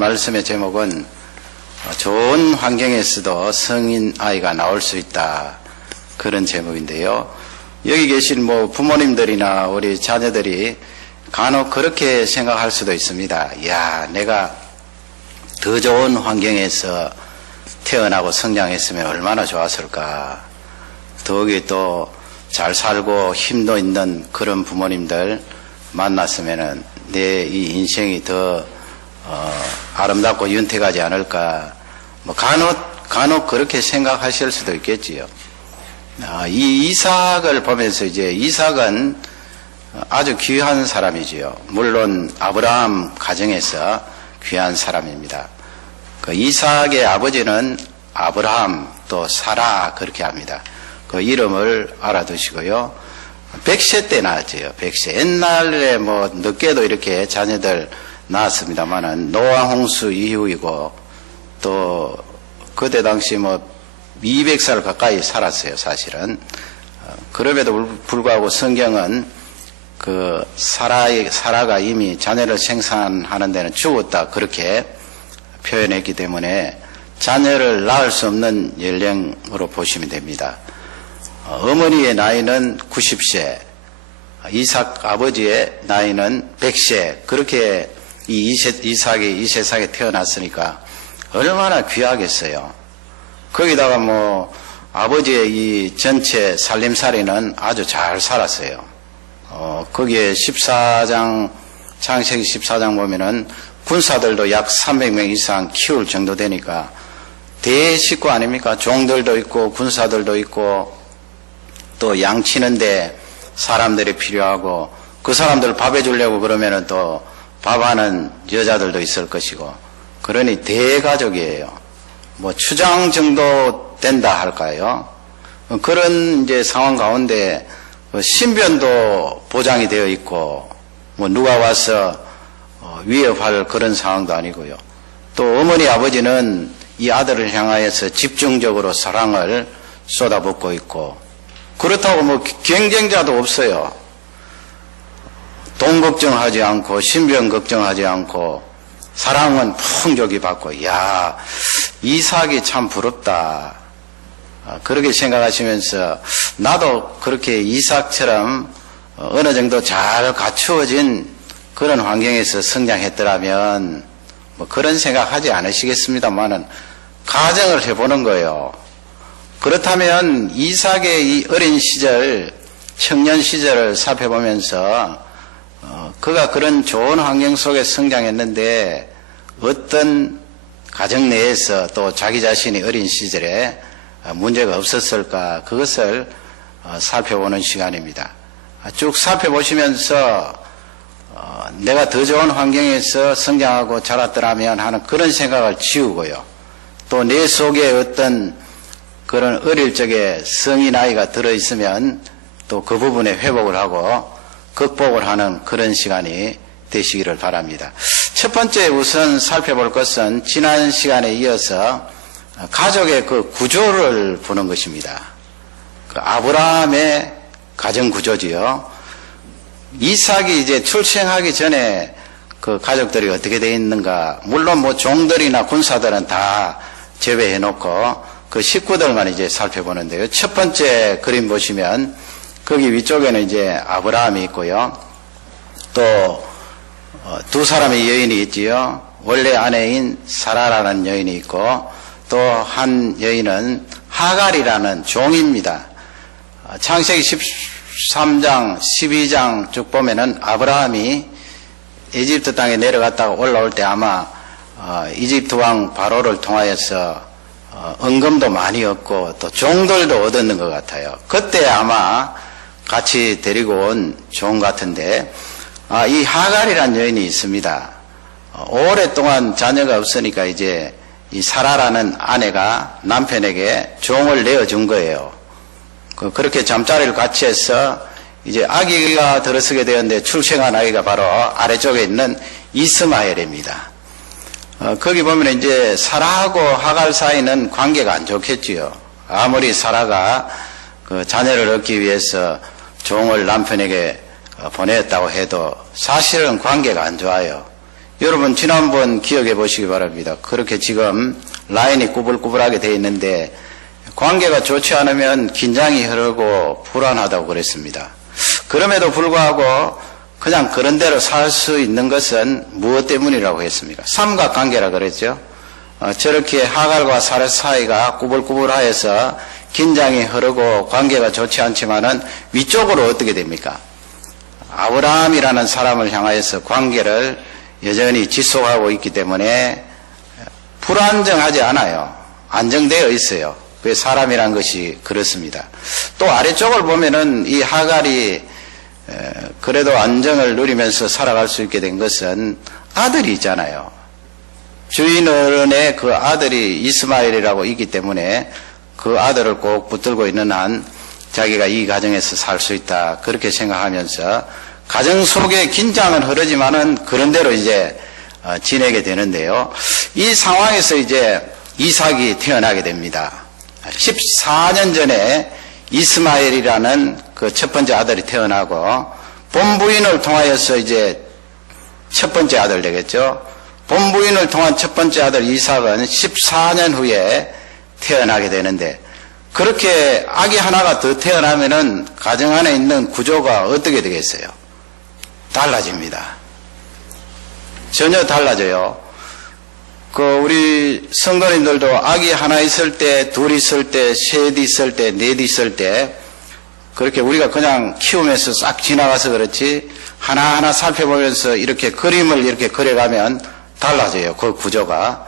말씀의 제목은 좋은 환경에서도 성인 아이가 나올 수 있다, 그런 제목인데요. 여기 계신 부모님들이나 우리 자녀들이 간혹 그렇게 생각할 수도 있습니다. 야, 내가 더 좋은 환경에서 태어나고 성장했으면 얼마나 좋았을까. 더욱이 또 잘 살고 힘도 있는 그런 부모님들 만났으면 내 이 인생이 더 아름답고 윤택하지 않을까. 간혹 그렇게 생각하실 수도 있겠지요. 이 이삭을 보면서 이제 이삭은 아주 귀한 사람이지요. 물론 아브라함 가정에서 귀한 사람입니다. 그 이삭의 아버지는 아브라함 또 사라 그렇게 합니다. 그 이름을 알아두시고요. 100세 때 낳았지요. 100세. 옛날에 늦게도 이렇게 자녀들 낳았습니다만은 노아 홍수 이후이고 또 그때 당시 200살 가까이 살았어요, 사실은. 그럼에도 불구하고 성경은 그 사라가 이미 자녀를 생산하는 데는 죽었다, 그렇게 표현했기 때문에 자녀를 낳을 수 없는 연령으로 보시면 됩니다. 어머니의 나이는 90세, 이삭 아버지의 나이는 100세, 그렇게 이삭이 이 세상에 태어났으니까 얼마나 귀하겠어요. 거기다가 아버지의 이 전체 살림살이는 아주 잘 살았어요. 거기에 창세기 14장 보면은 군사들도 약 300명 이상 키울 정도 되니까 대식구 아닙니까? 종들도 있고 군사들도 있고 또 양치는데 사람들이 필요하고 그 사람들 밥 해주려고 그러면은 또 밥하는 여자들도 있을 것이고, 그러니 대가족이에요. 추장 정도 된다 할까요? 그런 이제 상황 가운데 신변도 보장이 되어 있고 누가 와서 위협할 그런 상황도 아니고요. 또 어머니 아버지는 이 아들을 향하여서 집중적으로 사랑을 쏟아붓고 있고, 그렇다고 경쟁자도 없어요. 돈 걱정하지 않고 신변 걱정하지 않고 사랑은 풍족히 받고, 야, 이삭이 참 부럽다, 그렇게 생각하시면서 나도 그렇게 이삭처럼 어느 정도 잘 갖추어진 그런 환경에서 성장했더라면 그런 생각하지 않으시겠습니다만은 가정을 해보는 거예요. 그렇다면 이삭의 이 어린 시절, 청년 시절을 살펴보면서 그가 그런 좋은 환경 속에 성장했는데 어떤 가정 내에서 또 자기 자신이 어린 시절에 문제가 없었을까, 그것을 살펴보는 시간입니다. 쭉 살펴보시면서 내가 더 좋은 환경에서 성장하고 자랐더라면 하는 그런 생각을 지우고요. 또 내 속에 어떤 그런 어릴 적에 성인 아이가 들어있으면 또 그 부분에 회복을 하고 극복을 하는 그런 시간이 되시기를 바랍니다. 첫 번째 우선 살펴볼 것은 지난 시간에 이어서 가족의 그 구조를 보는 것입니다. 그 아브라함의 가정 구조지요. 이삭이 이제 출생하기 전에 그 가족들이 어떻게 되어 있는가, 물론 종들이나 군사들은 다 제외해 놓고 그 식구들만 이제 살펴보는데요. 첫 번째 그림 보시면 거기 위쪽에는 이제 아브라함이 있고요. 또 두 사람의 여인이 있지요. 원래 아내인 사라라는 여인이 있고 또 한 여인은 하갈이라는 종입니다. 창세기 13장 12장 쭉 보면은 아브라함이 이집트 땅에 내려갔다가 올라올 때 아마 이집트 왕 바로를 통하여서 은금도 많이 얻고 또 종들도 얻었는 것 같아요. 그때 아마 같이 데리고 온 종 같은데, 이 하갈이라는 여인이 있습니다. 오랫동안 자녀가 없으니까 이제 이 사라라는 아내가 남편에게 종을 내어준 거예요. 그렇게 잠자리를 같이 해서 이제 아기가 들어서게 되었는데 출생한 아기가 바로 아래쪽에 있는 이스마엘입니다. 거기 보면 이제 사라하고 하갈 사이는 관계가 안 좋겠지요. 아무리 사라가 그 자녀를 얻기 위해서 종을 남편에게 보냈다고 해도 사실은 관계가 안 좋아요. 여러분 지난번 기억해 보시기 바랍니다. 그렇게 지금 라인이 꾸불꾸불하게 되어 있는데 관계가 좋지 않으면 긴장이 흐르고 불안하다고 그랬습니다. 그럼에도 불구하고 그냥 그런 대로 살 수 있는 것은 무엇 때문이라고 했습니까? 삼각관계라 그랬죠. 저렇게 하갈과 사렛 사이가 꾸불꾸불하여서 긴장이 흐르고 관계가 좋지 않지만은 위쪽으로 어떻게 됩니까? 아브라함이라는 사람을 향하여서 관계를 여전히 지속하고 있기 때문에 불안정하지 않아요. 안정되어 있어요. 그 사람이란 것이 그렇습니다. 또 아래쪽을 보면은 이 하갈이 그래도 안정을 누리면서 살아갈 수 있게 된 것은 아들이 있잖아요. 주인 어른의 그 아들이 이스마엘이라고 있기 때문에 그 아들을 꼭 붙들고 있는 한 자기가 이 가정에서 살 수 있다. 그렇게 생각하면서 가정 속에 긴장은 흐르지만은 그런 대로 이제 지내게 되는데요. 이 상황에서 이제 이삭이 태어나게 됩니다. 14년 전에 이스마엘이라는 그 첫 번째 아들이 태어나고 본부인을 통하여서 이제 첫 번째 아들 되겠죠. 본부인을 통한 첫 번째 아들 이삭은 14년 후에 태어나게 되는데 그렇게 아기 하나가 더 태어나면은 가정 안에 있는 구조가 어떻게 되겠어요? 달라집니다. 전혀 달라져요. 우리 성도님들도 아기 하나 있을 때, 둘 있을 때, 셋 있을 때, 넷 있을 때, 그렇게 우리가 그냥 키우면서 싹 지나가서 그렇지, 하나하나 살펴보면서 이렇게 그림을 이렇게 그려가면 달라져요. 그 구조가.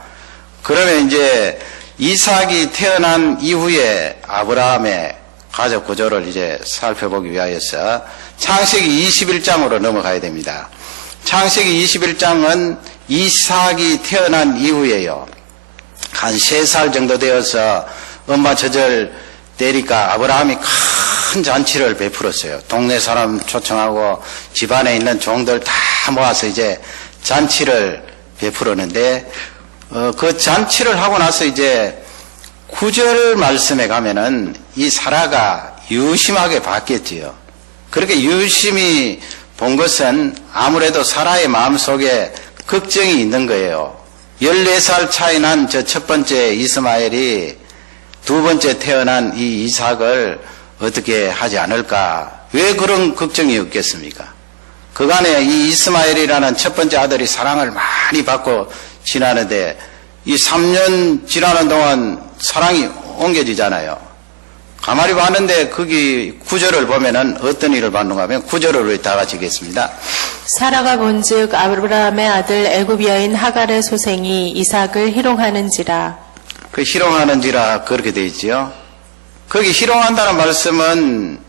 그러면 이제 이삭이 태어난 이후에 아브라함의 가족 구조를 이제 살펴보기 위하여서 창세기 21장으로 넘어가야 됩니다. 창세기 21장은 이삭이 태어난 이후에요. 한 3살 정도 되어서 엄마 젖을 때리니까 아브라함이 큰 잔치를 베풀었어요. 동네 사람 초청하고 집안에 있는 종들 다 모아서 이제 잔치를 베풀었는데 그 잔치를 하고 나서 이제 9절 말씀에 가면은 이 사라가 유심하게 봤겠지요. 그렇게 유심히 본 것은 아무래도 사라의 마음속에 걱정이 있는 거예요. 14살 차이 난 저 첫 번째 이스마엘이 두 번째 태어난 이 이삭을 어떻게 하지 않을까? 왜 그런 걱정이 없겠습니까? 그간에 이 이스마엘이라는 첫 번째 아들이 사랑을 많이 받고 지나는데 이 3년 지나는 동안 사랑이 옮겨지잖아요. 가만히 봤는데 거기 구절을 보면은 어떤 일을 받는가 하면 구절을 우리 다 같이 읽겠습니다. 사라가 본즉 아브라함의 아들 애굽 여인 하갈의 소생이 이삭을 희롱하는지라. 그 희롱하는지라 그렇게 되어 있지요. 거기 희롱한다는 말씀은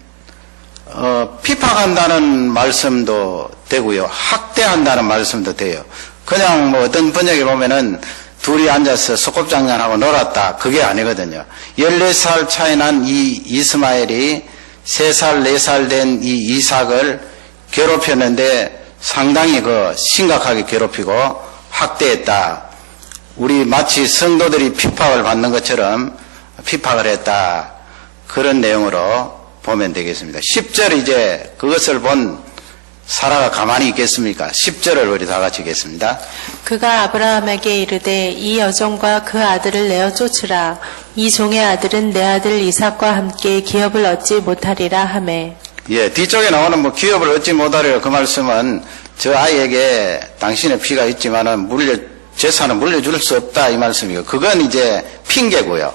피팍한다는 말씀도 되고요. 학대한다는 말씀도 돼요. 그냥 뭐 어떤 번역에 보면은 둘이 앉아서 소꿉장난하고 놀았다. 그게 아니거든요. 14살 차이 난 이 이스마엘이 3살, 4살 된 이 이삭을 괴롭혔는데 상당히 심각하게 괴롭히고 학대했다. 우리 마치 성도들이 핍박을 받는 것처럼 핍박을 했다. 그런 내용으로 보면 되겠습니다. 10절 이제 그것을 본 사라가 가만히 있겠습니까? 10절을 우리 다 같이 읽겠습니다. 그가 아브라함에게 이르되 이 여종과 그 아들을 내어 쫓으라. 이 종의 아들은 내 아들 이삭과 함께 기업을 얻지 못하리라 하매. 예, 뒤쪽에 나오는 기업을 얻지 못하리라 그 말씀은 저 아이에게 당신의 피가 있지만은 재산을 물려줄 수 없다 이 말씀이고 그건 이제 핑계고요.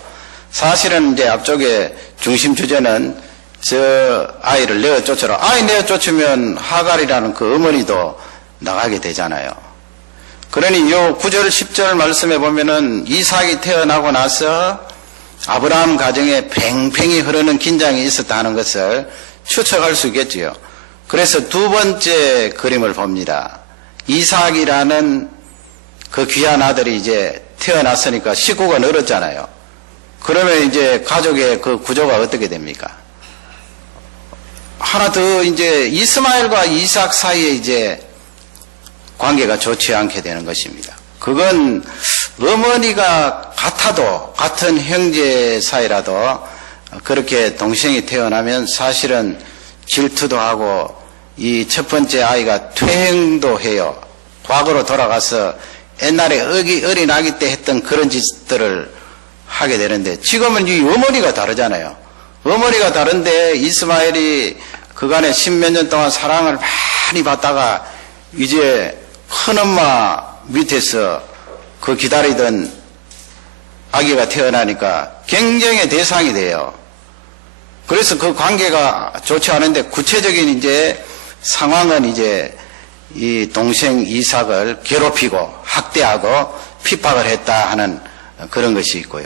사실은 이제 앞쪽에 중심 주제는 저 아이를 내어 쫓으라. 아이 내어 쫓으면 하갈이라는 그 어머니도 나가게 되잖아요. 그러니 요 9절 10절 말씀에 보면은 이삭이 태어나고 나서 아브라함 가정에 팽팽히 흐르는 긴장이 있었다는 것을 추측할 수 있겠지요. 그래서 두 번째 그림을 봅니다. 이삭이라는 그 귀한 아들이 이제 태어났으니까 식구가 늘었잖아요. 그러면 이제 가족의 그 구조가 어떻게 됩니까? 하나 더 이제 이스마엘과 이삭 사이에 이제 관계가 좋지 않게 되는 것입니다. 그건 어머니가 같아도 같은 형제 사이라도 그렇게 동생이 태어나면 사실은 질투도 하고 이 첫 번째 아이가 퇴행도 해요. 과거로 돌아가서 옛날에 어린 아기 때 했던 그런 짓들을 하게 되는데, 지금은 이 어머니가 다르잖아요. 어머니가 다른데 이스마엘이 그간에 10몇 년 동안 사랑을 많이 받다가 이제 큰엄마 밑에서 그 기다리던 아기가 태어나니까 경쟁의 대상이 돼요. 그래서 그 관계가 좋지 않은데, 구체적인 이제 상황은 이제 이 동생 이삭을 괴롭히고 학대하고 핍박을 했다 하는 그런 것이 있고요.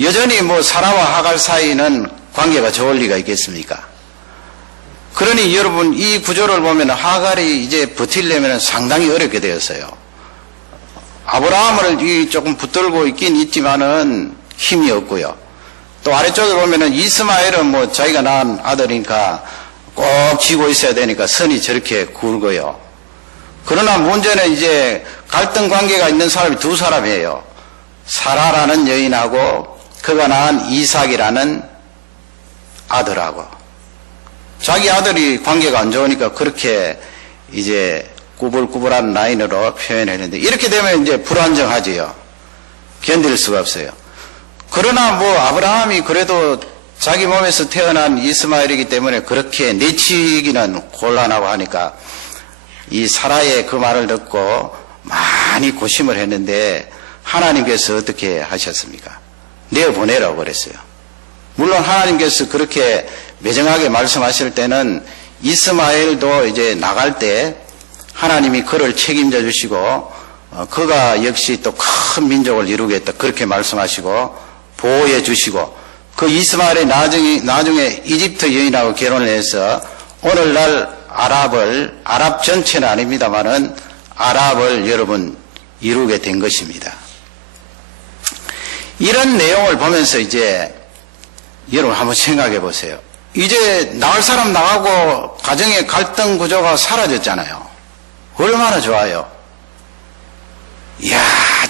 여전히 뭐 사라와 하갈 사이는 관계가 좋을 리가 있겠습니까? 그러니 여러분, 이 구조를 보면 하갈이 이제 버틸려면 상당히 어렵게 되었어요. 아브라함을 조금 붙들고 있긴 있지만은 힘이 없고요. 또 아래쪽에 보면은 이스마엘은 뭐 자기가 낳은 아들이니까 꼭 쥐고 있어야 되니까 선이 저렇게 굵어요. 그러나 문제는 이제 갈등 관계가 있는 사람이 두 사람이에요. 사라라는 여인하고 그가 낳은 이삭이라는 아들하고. 자기 아들이 관계가 안 좋으니까 그렇게 이제 꾸불꾸불한 라인으로 표현했는데, 이렇게 되면 이제 불안정하지요. 견딜 수가 없어요. 그러나 뭐 아브라함이 그래도 자기 몸에서 태어난 이스마엘이기 때문에 그렇게 내치기는 곤란하고 하니까 이 사라의 그 말을 듣고 많이 고심을 했는데, 하나님께서 어떻게 하셨습니까? 내어보내라고 그랬어요. 물론 하나님께서 그렇게 매정하게 말씀하실 때는 이스마엘도 이제 나갈 때 하나님이 그를 책임져 주시고 그가 역시 또 큰 민족을 이루겠다 그렇게 말씀하시고 보호해 주시고, 그 이스마엘이 나중에 이집트 여인하고 결혼을 해서 오늘날 아랍 전체는 아닙니다만은 아랍을 여러분 이루게 된 것입니다. 이런 내용을 보면서 이제 여러분 한번 생각해 보세요. 이제 나갈 사람 나가고 가정의 갈등 구조가 사라졌잖아요. 얼마나 좋아요. 이야,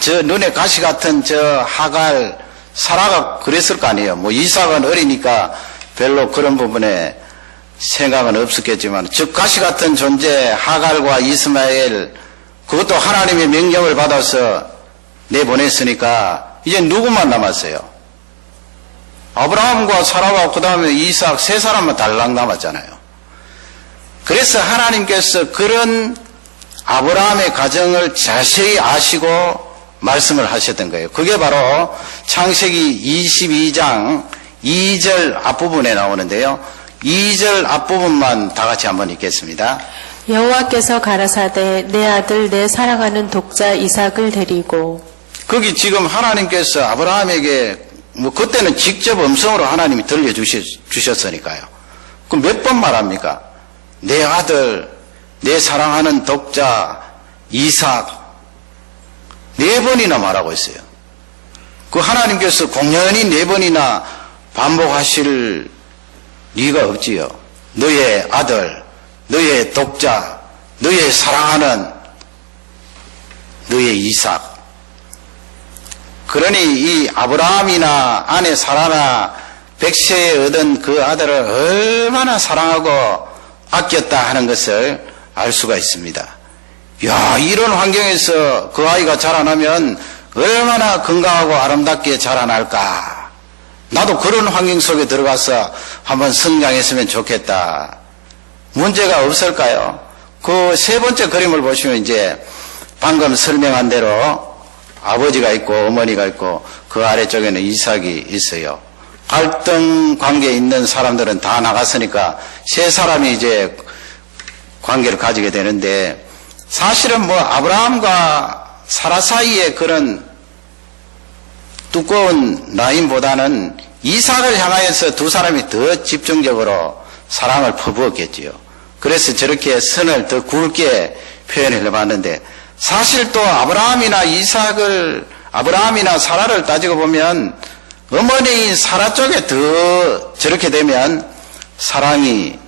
저 눈에 가시 같은 저 하갈, 사라가 그랬을 거 아니에요. 뭐 이삭은 어리니까 별로 그런 부분에 생각은 없었겠지만, 저 가시 같은 존재 하갈과 이스마엘, 그것도 하나님의 명령을 받아서 내보냈으니까 이제 누구만 남았어요? 아브라함과 사라와 그 다음에 이삭 세 사람만 달랑 남았잖아요. 그래서 하나님께서 그런 아브라함의 가정을 자세히 아시고 말씀을 하셨던 거예요. 그게 바로 창세기 22장 2절 앞부분에 나오는데요. 2절 앞부분만 다 같이 한번 읽겠습니다. 여호와께서 가라사대 내 아들 내 사랑하는 독자 이삭을 데리고. 거기 지금 하나님께서 아브라함에게 뭐 그때는 직접 음성으로 하나님이 들려주셨으니까요. 그럼 몇 번 말합니까? 내 아들, 내 사랑하는 독자 이삭, 4번이나 말하고 있어요. 그 하나님께서 공연히 4번이나 반복하실 리가 없지요. 너의 아들, 너의 독자, 너의 사랑하는 너의 이삭. 그러니 이 아브라함이나 아내 사라나 백세에 얻은 그 아들을 얼마나 사랑하고 아꼈다 하는 것을 알 수가 있습니다. 야, 이런 환경에서 그 아이가 자라나면 얼마나 건강하고 아름답게 자라날까. 나도 그런 환경 속에 들어가서 한번 성장했으면 좋겠다. 문제가 없을까요? 그 세 번째 그림을 보시면 이제 방금 설명한 대로 아버지가 있고 어머니가 있고 그 아래쪽에는 이삭이 있어요. 갈등 관계에 있는 사람들은 다 나갔으니까 세 사람이 이제 관계를 가지게 되는데, 사실은 뭐 아브라함과 사라 사이의 그런 두꺼운 라인보다는 이삭을 향하여서 두 사람이 더 집중적으로 사랑을 퍼부었겠지요. 그래서 저렇게 선을 더 굵게 표현을 해봤는데, 사실 또 아브라함이나 사라를 따지고 보면 어머니인 사라 쪽에 더 저렇게 되면 사랑이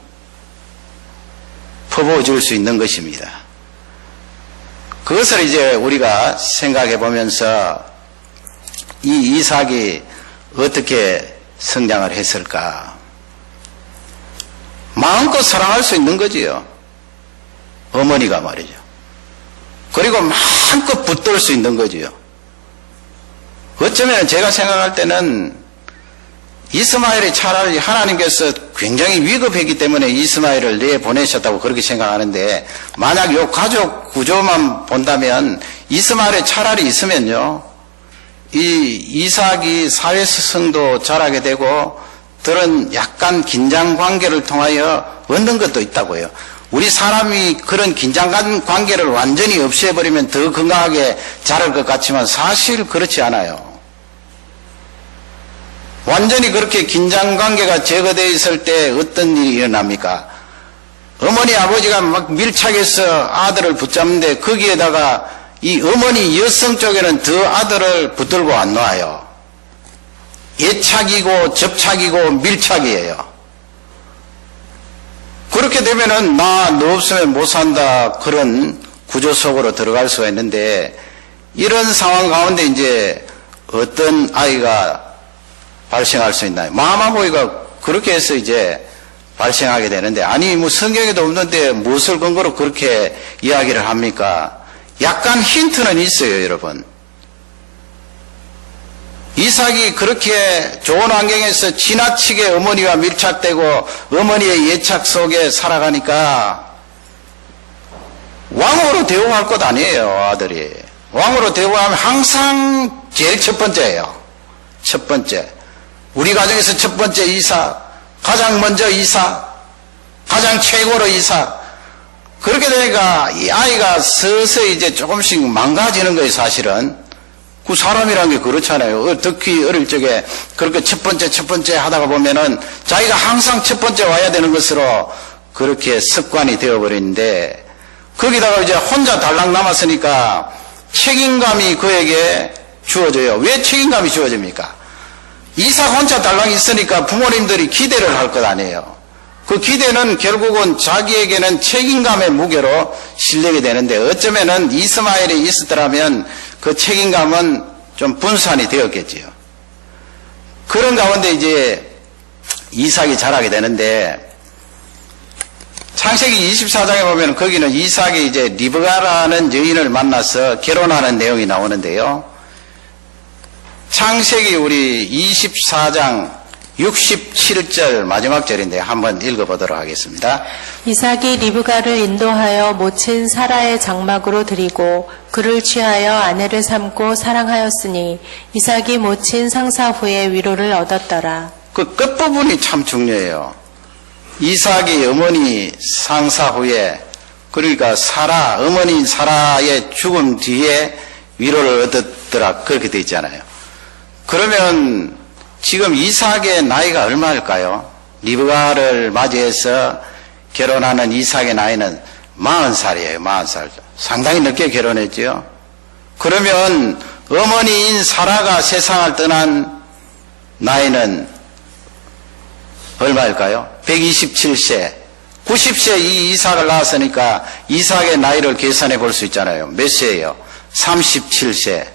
퍼부어질 수 있는 것입니다. 그것을 이제 우리가 생각해 보면서 이 이삭이 어떻게 성장을 했을까? 마음껏 사랑할 수 있는 거지요. 어머니가 말이죠. 그리고 마음껏 붙들 수 있는 거지요. 어쩌면 제가 생각할 때는 이스마엘이 차라리 하나님께서 굉장히 위급했기 때문에 이스마엘을 내보내셨다고 그렇게 생각하는데, 만약 요 가족 구조만 본다면 이스마엘이 차라리 있으면요, 이 이삭이 사회성도 자라게 되고 그런 약간 긴장 관계를 통하여 얻는 것도 있다고요. 우리 사람이 그런 긴장 관계를 완전히 없애버리면 더 건강하게 자랄 것 같지만 사실 그렇지 않아요. 완전히 그렇게 긴장 관계가 제거되어 있을 때 어떤 일이 일어납니까? 어머니 아버지가 막 밀착해서 아들을 붙잡는데 거기에다가 이 어머니 여성 쪽에는 더 아들을 붙들고 안 놔요. 애착이고 접착이고 밀착이에요. 그렇게 되면은 나 너 없으면 못 산다 그런 구조 속으로 들어갈 수가 있는데, 이런 상황 가운데 이제 어떤 아이가 발생할 수 있나요? 마마보이가 그렇게 해서 이제 발생하게 되는데, 아니 뭐 성경에도 없는데 무엇을 근거로 그렇게 이야기를 합니까? 약간 힌트는 있어요, 여러분. 이삭이 그렇게 좋은 환경에서 지나치게 어머니와 밀착되고 어머니의 예착 속에 살아가니까 왕으로 대우할 것 아니에요, 아들이. 왕으로 대우하면 항상 제일 첫 번째예요. 첫 번째. 우리 가정에서 첫 번째 이삭, 가장 먼저 이삭, 가장 최고로 이삭. 그렇게 되니까 이 아이가 서서히 이제 조금씩 망가지는 거예요, 사실은. 그 사람이란 게 그렇잖아요. 특히 어릴 적에 그렇게 첫 번째 하다가 보면은 자기가 항상 첫 번째 와야 되는 것으로 그렇게 습관이 되어버리는데, 거기다가 이제 혼자 달랑 남았으니까 책임감이 그에게 주어져요. 왜 책임감이 주어집니까? 이삭 혼자 달랑 있으니까 부모님들이 기대를 할 것 아니에요. 그 기대는 결국은 자기에게는 책임감의 무게로 실리게 되는데, 어쩌면은 이스마엘이 있었더라면 그 책임감은 좀 분산이 되었겠지요. 그런 가운데 이제 이삭이 자라게 되는데, 창세기 24장에 보면 거기는 이삭이 이제 리브가라는 여인을 만나서 결혼하는 내용이 나오는데요. 창세기 우리 24장 67절 마지막 절인데 한번 읽어보도록 하겠습니다. 이삭이 리브가를 인도하여 모친 사라의 장막으로 들이고 그를 취하여 아내를 삼고 사랑하였으니 이삭이 모친 상사 후에 위로를 얻었더라. 그 끝부분이 참 중요해요. 이삭이 어머니 상사 후에, 그러니까 사라, 어머니 사라의 죽음 뒤에 위로를 얻었더라, 그렇게 돼 있잖아요. 그러면 지금 이삭의 나이가 얼마일까요? 리브가를 맞이해서 결혼하는 이삭의 나이는 40살이에요. 40살. 상당히 늦게 결혼했죠. 그러면 어머니인 사라가 세상을 떠난 나이는 얼마일까요? 127세. 90세 이 이삭을 낳았으니까 이삭의 나이를 계산해 볼 수 있잖아요. 몇 세예요? 37세.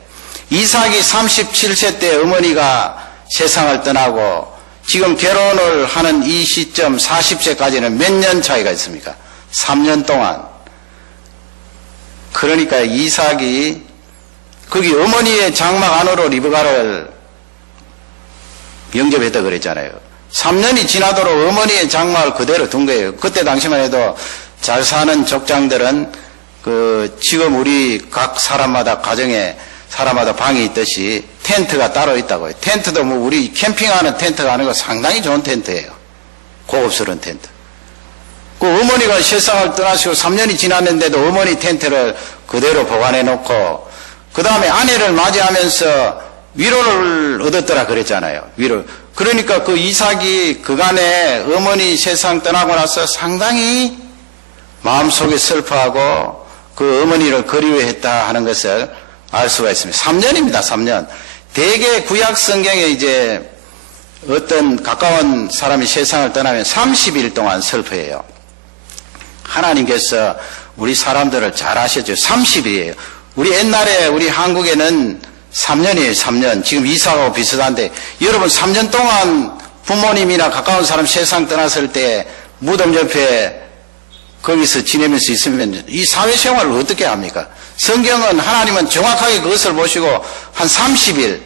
이삭이 37세 때 어머니가 세상을 떠나고 지금 결혼을 하는 이 시점 40세까지는 몇 년 차이가 있습니까? 3년 동안. 그러니까 이삭이 거기 어머니의 장막 안으로 리브가를 영접했다 그랬잖아요. 3년이 지나도록 어머니의 장막을 그대로 둔 거예요. 그때 당시만 해도 잘 사는 족장들은 지금 우리 각 사람마다 가정에 사람마다 방이 있듯이 텐트가 따로 있다고요. 텐트도 뭐 우리 캠핑하는 텐트가 아니고 상당히 좋은 텐트예요. 고급스러운 텐트. 그 어머니가 세상을 떠나시고 3년이 지났는데도 어머니 텐트를 그대로 보관해 놓고 그 다음에 아내를 맞이하면서 위로를 얻었더라 그랬잖아요. 위로. 그러니까 그 이삭이 그간에 어머니 세상 떠나고 나서 상당히 마음속에 슬퍼하고 그 어머니를 그리워했다 하는 것을 알 수가 있습니다. 3년입니다. 3년. 대개 구약 성경에 이제 어떤 가까운 사람이 세상을 떠나면 30일 동안 슬퍼해요. 하나님께서 우리 사람들을 잘 아셨죠. 30일이에요. 우리 옛날에 우리 한국에는 3년이에요. 3년. 지금 이삭하고 비슷한데 여러분 3년 동안 부모님이나 가까운 사람 세상 떠났을 때 무덤 옆에 거기서 지내면서 있으면 이 사회생활을 어떻게 합니까? 성경은 하나님은 정확하게 그것을 보시고 한 30일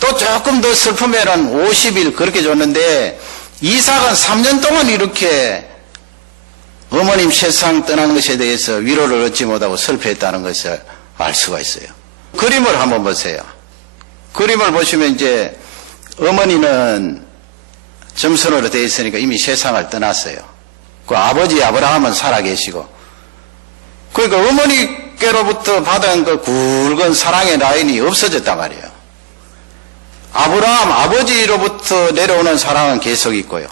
또 조금 더 슬프면은 50일 그렇게 줬는데 이삭은 3년 동안 이렇게 어머님 세상 떠난 것에 대해서 위로를 얻지 못하고 슬퍼했다는 것을 알 수가 있어요. 그림을 한번 보세요. 그림을 보시면 이제 어머니는 점선으로 되어 있으니까 이미 세상을 떠났어요. 그 아버지 아브라함은 살아계시고, 그러니까 어머니께로부터 받은 그 굵은 사랑의 라인이 없어졌단 말이에요. 아브라함 아버지로부터 내려오는 사랑은 계속 있고요.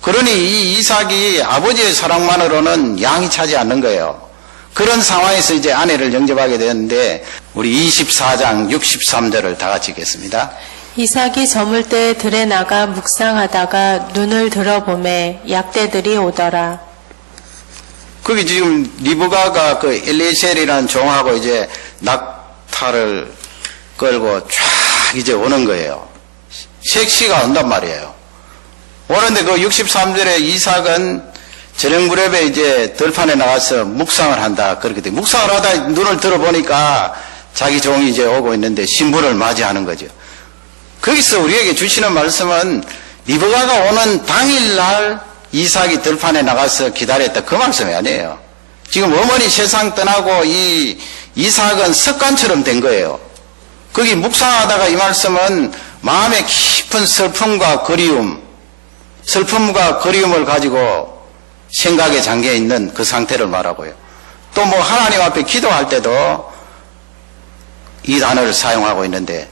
그러니 이 이삭이 아버지의 사랑만으로는 양이 차지 않는 거예요. 그런 상황에서 이제 아내를 영접하게 되었는데, 우리 24장 63절을 다 같이 읽겠습니다. 이삭이 저물 때 들에 나가 묵상하다가 눈을 들어보매 약대들이 오더라. 거기 지금 리브가가 그 엘리에셀이라는 종하고 이제 낙타를 끌고 쫙 이제 오는 거예요. 색시가 온단 말이에요. 오는데 그 63절에 이삭은 저녁 무렵에 이제 들판에 나가서 묵상을 한다. 그렇게 돼. 묵상을 하다 눈을 들어보니까 자기 종이 이제 오고 있는데 신부를 맞이하는 거죠. 거기서 우리에게 주시는 말씀은 리브가가 오는 당일날 이삭이 들판에 나가서 기다렸다. 그 말씀이 아니에요. 지금 어머니 세상 떠나고 이 이삭은 습관처럼 된 거예요. 거기 묵상하다가 이 말씀은 마음에 깊은 슬픔과 그리움을 가지고 생각에 잠겨 있는 그 상태를 말하고요. 또 뭐 하나님 앞에 기도할 때도 이 단어를 사용하고 있는데,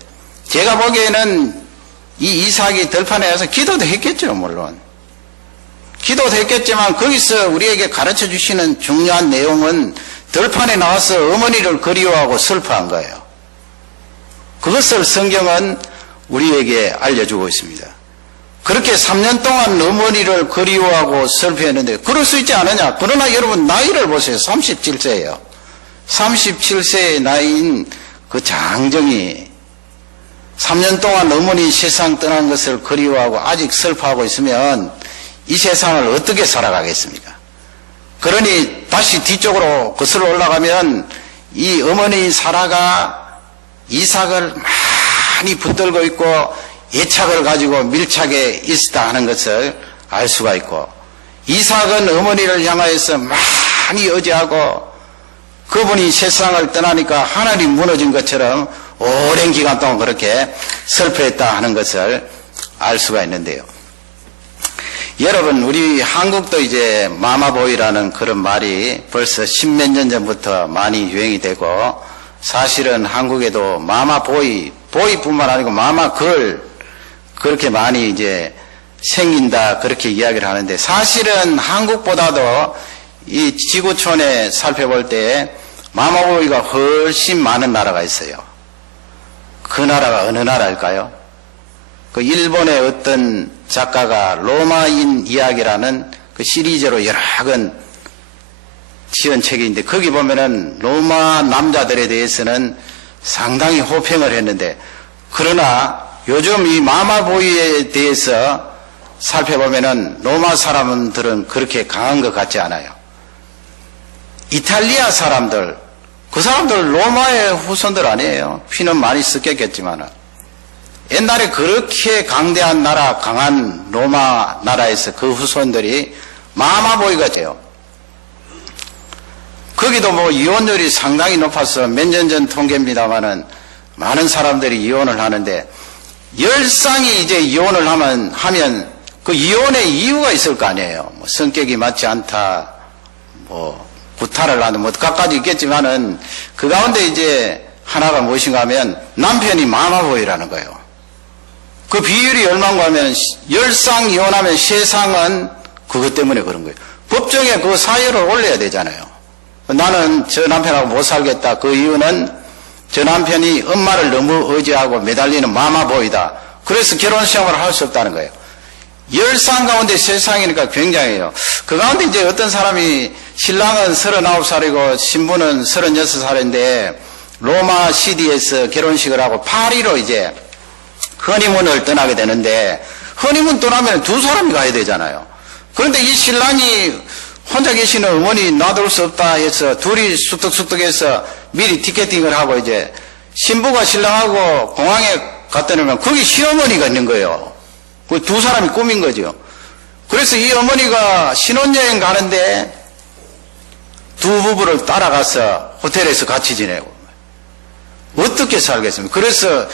제가 보기에는 이 이삭이 들판에 와서 기도도 했겠죠, 물론. 기도도 했겠지만 거기서 우리에게 가르쳐 주시는 중요한 내용은 들판에 나와서 어머니를 그리워하고 슬퍼한 거예요. 그것을 성경은 우리에게 알려주고 있습니다. 그렇게 3년 동안 어머니를 그리워하고 슬퍼했는데 그럴 수 있지 않느냐? 그러나 여러분 나이를 보세요. 37세예요. 37세의 나이인 그 장정이 3년 동안 어머니 세상 떠난 것을 그리워하고 아직 슬퍼하고 있으면 이 세상을 어떻게 살아가겠습니까? 그러니 다시 뒤쪽으로 거슬러 올라가면 이 어머니 사라가 이삭을 많이 붙들고 있고 애착을 가지고 밀착해 있었다 하는 것을 알 수가 있고, 이삭은 어머니를 향하여서 많이 의지하고 그분이 세상을 떠나니까 하늘이 무너진 것처럼 오랜 기간 동안 그렇게 슬퍼했다 하는 것을 알 수가 있는데요. 여러분, 우리 한국도 이제 마마보이라는 그런 말이 벌써 십몇 년 전부터 많이 유행이 되고, 사실은 한국에도 마마보이, 보이뿐만 아니고 마마걸, 그렇게 많이 이제 생긴다, 그렇게 이야기를 하는데, 사실은 한국보다도 이 지구촌에 살펴볼 때 마마보이가 훨씬 많은 나라가 있어요. 그 나라가 어느 나라일까요? 그 일본의 어떤 작가가 로마인 이야기라는 그 시리즈로 여러 권 지은 책이 있는데, 거기 보면은 로마 남자들에 대해서는 상당히 호평을 했는데, 그러나 요즘 이 마마보이에 대해서 살펴보면은 로마 사람들은 그렇게 강한 것 같지 않아요. 이탈리아 사람들, 그 사람들 로마의 후손들 아니에요. 피는 많이 섞였겠지만 옛날에 그렇게 강대한 나라, 강한 로마 나라에서 그 후손들이 마마보이가 돼요. 거기도 뭐 이혼율이 상당히 높아서 몇 년 전 통계입니다만은 많은 사람들이 이혼을 하는데, 10쌍이 이제 이혼을 하면 그 이혼의 이유가 있을 거 아니에요. 뭐 성격이 맞지 않다, 뭐 구타를 하는 뭐 각가지 있겠지만은 그 가운데 이제 하나가 무엇인가 하면 남편이 마마보이라는 거예요. 그 비율이 얼마인가 하면 10쌍 이혼하면 3쌍은 그것 때문에 그런 거예요. 법정에 그 사유를 올려야 되잖아요. 나는 저 남편하고 못 살겠다. 그 이유는 저 남편이 엄마를 너무 의지하고 매달리는 마마보이다. 그래서 결혼 생활을 할 수 없다는 거예요. 10쌍 가운데 3쌍이니까 굉장해요. 그 가운데 이제 어떤 사람이 신랑은 39살이고 신부는 36살인데 로마 시티에서 결혼식을 하고 파리로 이제 허니문을 떠나게 되는데, 허니문 떠나면 두 사람이 가야 되잖아요. 그런데 이 신랑이 혼자 계시는 어머니 놔둘 수 없다 해서 둘이 쑥덕쑥덕해서 미리 티켓팅을 하고 이제 신부가 신랑하고 공항에 갔다 오면 거기 시어머니가 있는 거예요. 그 두 사람이 꾸민 거죠. 그래서 이 어머니가 신혼여행 가는데 두 부부를 따라가서 호텔에서 같이 지내고 어떻게 살겠습니까? 그래서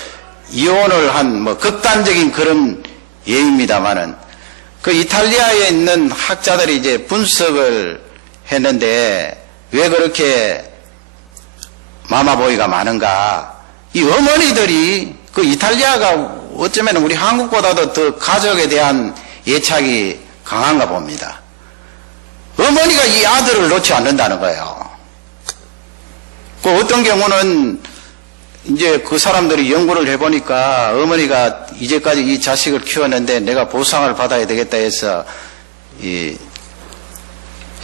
이혼을 한 뭐 극단적인 그런 예입니다만은 그 이탈리아에 있는 학자들이 이제 분석을 했는데 왜 그렇게 마마보이가 많은가? 이 어머니들이 그 이탈리아가 어쩌면 우리 한국보다도 더 가족에 대한 애착이 강한가 봅니다. 어머니가 이 아들을 놓지 않는다는 거예요. 그 어떤 경우는 이제 그 사람들이 연구를 해보니까 어머니가 이제까지 이 자식을 키웠는데 내가 보상을 받아야 되겠다 해서 이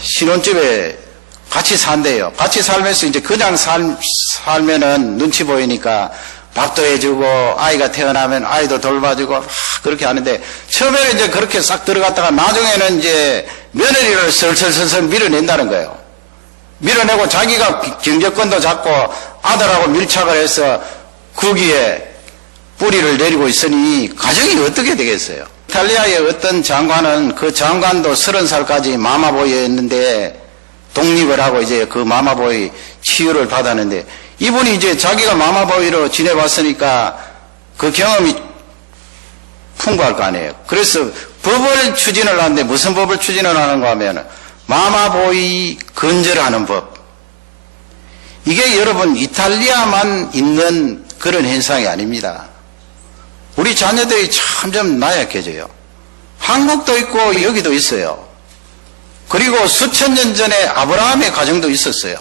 신혼집에 같이 산대요. 같이 살면서 이제 그냥 살면은 눈치 보이니까 밥도 해주고 아이가 태어나면 아이도 돌봐주고 그렇게 하는데 처음에는 이제 그렇게 싹 들어갔다가 나중에는 이제 며느리를 슬슬슬슬 밀어낸다는 거예요. 밀어내고 자기가 경제권도 잡고 아들하고 밀착을 해서 거기에 뿌리를 내리고 있으니 가정이 어떻게 되겠어요? 이탈리아의 어떤 장관은 그 장관도 30살까지 마마보이였는데 독립을 하고 이제 그 마마보이 치유를 받았는데 이분이 이제 자기가 마마보이로 지내봤으니까 그 경험이 풍부할 거 아니에요. 그래서 법을 추진을 하는데 무슨 법을 추진을 하는가 하면 마마보이 건절하는 법. 이게 여러분 이탈리아만 있는 그런 현상이 아닙니다. 우리 자녀들이 점점 나약해져요. 한국도 있고 여기도 있어요. 그리고 수천 년 전에 아브라함의 가정도 있었어요.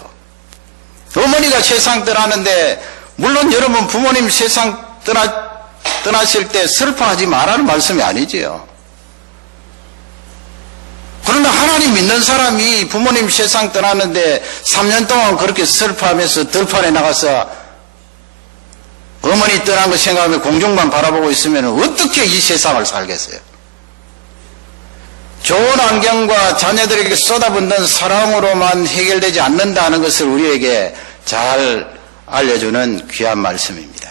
어머니가 세상 떠나는데 물론 여러분 부모님 세상 떠나실 때 슬퍼하지 말라는 말씀이 아니지요. 그러나 하나님 믿는 사람이 부모님 세상 떠났는데 3년 동안 그렇게 슬퍼하면서 들판에 나가서 어머니 떠난 거 생각하며 공중만 바라보고 있으면 어떻게 이 세상을 살겠어요? 좋은 환경과 자녀들에게 쏟아붓는 사랑으로만 해결되지 않는다는 것을 우리에게 잘 알려주는 귀한 말씀입니다.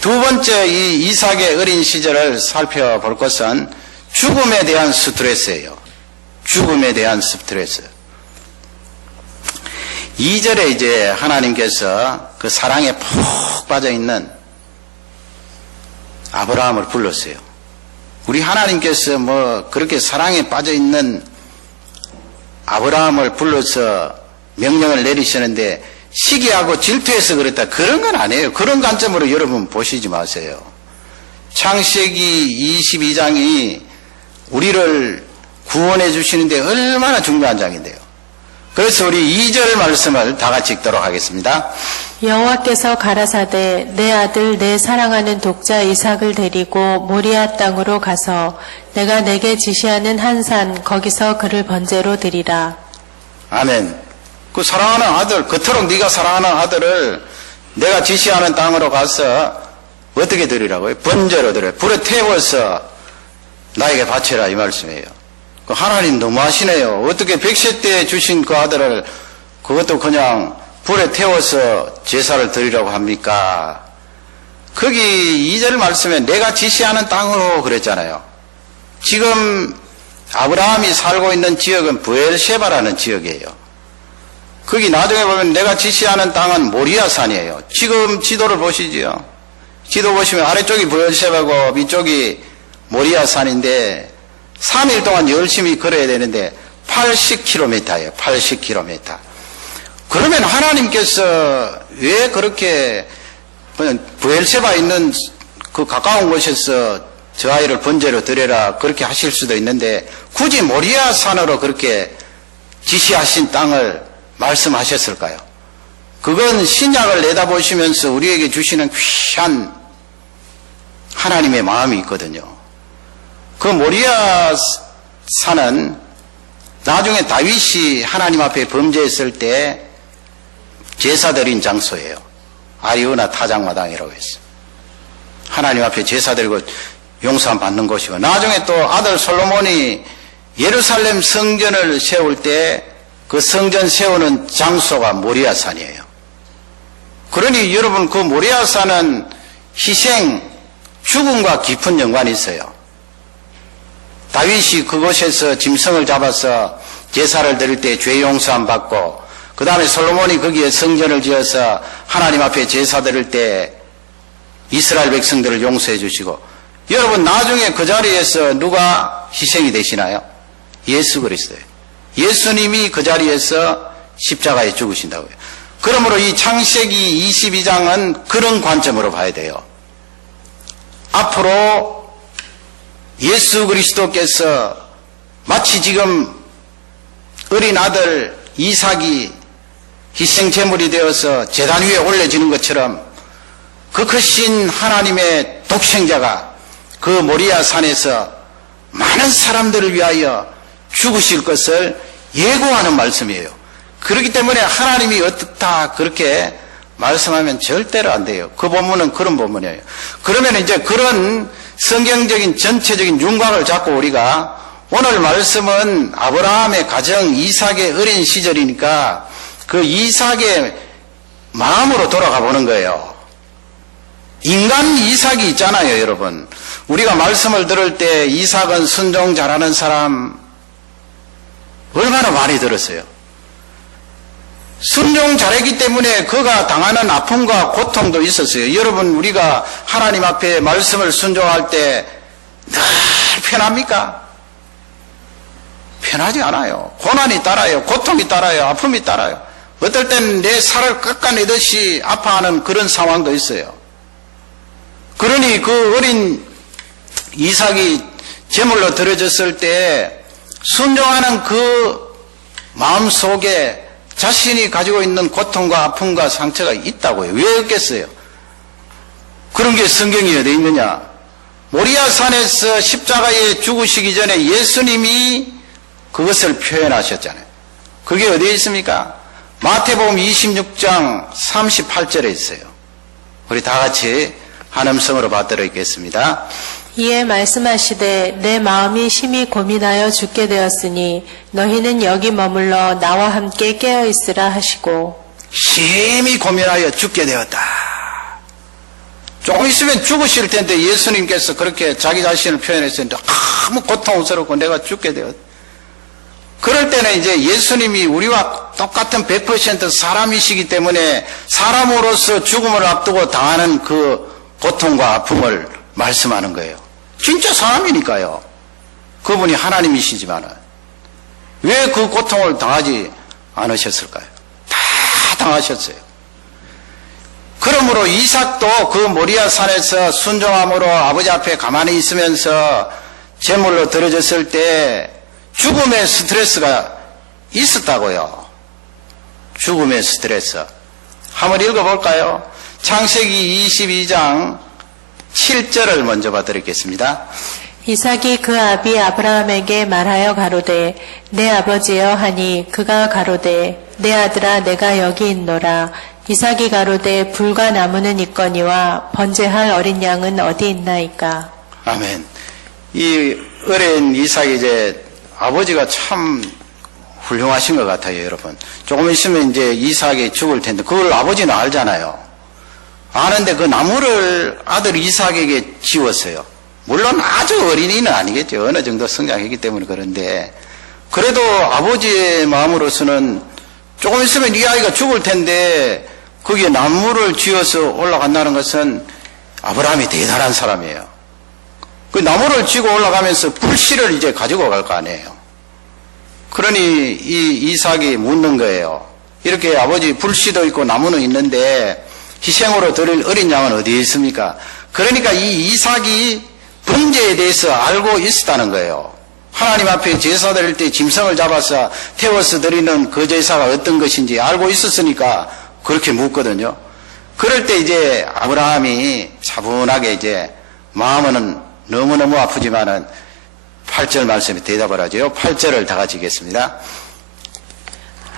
두 번째 이 이삭의 어린 시절을 살펴볼 것은 죽음에 대한 스트레스예요. 죽음에 대한 스트레스. 2절에 이제 하나님께서 그 사랑에 푹 빠져있는 아브라함을 불렀어요. 우리 하나님께서 뭐 그렇게 사랑에 빠져있는 아브라함을 불러서 명령을 내리시는데 시기하고 질투해서 그랬다. 그런 건 아니에요. 그런 관점으로 여러분 보시지 마세요. 창세기 22장이 우리를 구원해 주시는데 얼마나 중요한 장인데요. 그래서 우리 2절 말씀을 다 같이 읽도록 하겠습니다. 여호와께서 가라사대 내 아들 내 사랑하는 독자 이삭을 데리고 모리아 땅으로 가서 내가 내게 지시하는 한 산 거기서 그를 번제로 드리라. 아멘. 그 사랑하는 아들, 그토록 네가 사랑하는 아들을 내가 지시하는 땅으로 가서 어떻게 드리라고요? 번제로 드려요. 불에 태워서 나에게 바쳐라 이 말씀이에요. 그 하나님 너무하시네요. 어떻게 100세 때 주신 그 아들을 그것도 그냥 불에 태워서 제사를 드리라고 합니까? 거기 2절 말씀에 내가 지시하는 땅으로 그랬잖아요. 지금 아브라함이 살고 있는 지역은 브엘셰바라는 지역이에요. 거기 나중에 보면 내가 지시하는 땅은 모리아산이에요. 지금 지도를 보시지요. 지도 보시면 아래쪽이 브엘셰바고 위쪽이 모리아산인데 3일 동안 열심히 걸어야 되는데 80km예요. 80km. 그러면 하나님께서 왜 그렇게 브엘세바 있는 그 가까운 곳에서 저 아이를 번제로 드려라 그렇게 하실 수도 있는데 굳이 모리아 산으로 그렇게 지시하신 땅을 말씀하셨을까요? 그건 신약을 내다보시면서 우리에게 주시는 귀한 하나님의 마음이 있거든요. 그 모리아 산은 나중에 다윗이 하나님 앞에 범죄했을 때 제사 드린 장소예요. 아리우나 타작마당이라고 했어요. 하나님 앞에 제사 드리고 용서함 받는 곳이고 나중에 또 아들 솔로몬이 예루살렘 성전을 세울 때 그 성전 세우는 장소가 모리아산이에요. 그러니 여러분 그 모리아산은 희생, 죽음과 깊은 연관이 있어요. 다윗이 그곳에서 짐승을 잡아서 제사를 드릴 때 죄 용서함 받고 그 다음에 솔로몬이 거기에 성전을 지어서 하나님 앞에 제사 드릴 때 이스라엘 백성들을 용서해 주시고 여러분 나중에 그 자리에서 누가 희생이 되시나요? 예수 그리스도예요. 예수님이 그 자리에서 십자가에 죽으신다고요. 그러므로 이 창세기 22장은 그런 관점으로 봐야 돼요. 앞으로 예수 그리스도께서 마치 지금 어린 아들 이삭이 희생제물이 되어서 제단 위에 올려지는 것처럼 그 크신 하나님의 독생자가 그 모리아 산에서 많은 사람들을 위하여 죽으실 것을 예고하는 말씀이에요. 그렇기 때문에 하나님이 어떻다 그렇게 말씀하면 절대로 안 돼요. 그 본문은 그런 본문이에요. 그러면 이제 그런 성경적인 전체적인 윤곽을 잡고 우리가 오늘 말씀은 아브라함의 가정 이삭의 어린 시절이니까 그 이삭의 마음으로 돌아가 보는 거예요. 인간 이삭이 있잖아요, 여러분. 우리가 말씀을 들을 때 이삭은 순종 잘하는 사람 얼마나 많이 들었어요. 순종 잘했기 때문에 그가 당하는 아픔과 고통도 있었어요. 여러분 우리가 하나님 앞에 말씀을 순종할 때 늘 편합니까? 편하지 않아요. 고난이 따라요. 고통이 따라요. 아픔이 따라요. 어떨 때는 내 살을 깎아내듯이 아파하는 그런 상황도 있어요. 그러니 그 어린 이삭이 제물로 드려졌을 때 순종하는 그 마음 속에 자신이 가지고 있는 고통과 아픔과 상처가 있다고요. 왜 없겠어요? 그런 게 성경에 어디 있느냐? 모리아산에서 십자가에 죽으시기 전에 예수님이 그것을 표현하셨잖아요. 그게 어디에 있습니까? 마태복음 26장 38절에 있어요. 우리 다 같이 한 음성으로 받들어 있겠습니다. 이에 말씀하시되 내 마음이 심히 고민하여 죽게 되었으니 너희는 여기 머물러 나와 함께 깨어있으라 하시고 심히 고민하여 죽게 되었다. 조금 있으면 죽으실 텐데 예수님께서 그렇게 자기 자신을 표현했었는데 너무 고통스럽고 내가 죽게 되었다. 그럴 때는 이제 예수님이 우리와 똑같은 100% 사람이시기 때문에 사람으로서 죽음을 앞두고 당하는 그 고통과 아픔을 말씀하는 거예요. 진짜 사람이니까요. 그분이 하나님이시지만 왜 그 고통을 당하지 않으셨을까요? 다 당하셨어요. 그러므로 이삭도 그 모리아 산에서 순종함으로 아버지 앞에 가만히 있으면서 제물로 드려졌을 때 죽음의 스트레스가 있었다고요. 죽음의 스트레스. 한번 읽어볼까요? 창세기 22장 7절을 먼저 봐드리겠습니다. 이삭이 그 아비 아브라함에게 말하여 가로되 내 아버지여 하니 그가 가로되 내 아들아 내가 여기 있노라. 이삭이 가로되 불과 나무는 있거니와 번제할 어린 양은 어디 있나이까. 아멘. 이 어린 이삭이 이제 아버지가 참 훌륭하신 것 같아요, 여러분. 조금 있으면 이제 이삭이 죽을 텐데 그걸 아버지는 알잖아요. 아는데 그 나무를 아들 이삭에게 지웠어요. 물론 아주 어린이는 아니겠죠. 어느 정도 성장했기 때문에 그런데 그래도 아버지의 마음으로서는 조금 있으면 이 아이가 죽을 텐데 거기에 나무를 지어서 올라간다는 것은 아브라함이 대단한 사람이에요. 그 나무를 지고 올라가면서 불씨를 이제 가지고 갈 거 아니에요. 그러니 이 이삭이 묻는 거예요. 이렇게 아버지 불씨도 있고 나무는 있는데 희생으로 드릴 어린 양은 어디에 있습니까? 그러니까 이 이삭이 번제에 대해서 알고 있었다는 거예요. 하나님 앞에 제사 드릴 때 짐승을 잡아서 태워서 드리는 그 제사가 어떤 것인지 알고 있었으니까 그렇게 묻거든요. 그럴 때 이제 아브라함이 차분하게 이제 마음은 너무너무 아프지만은 8절 말씀에 대답을 하죠. 8절을 다 같이 읽겠습니다.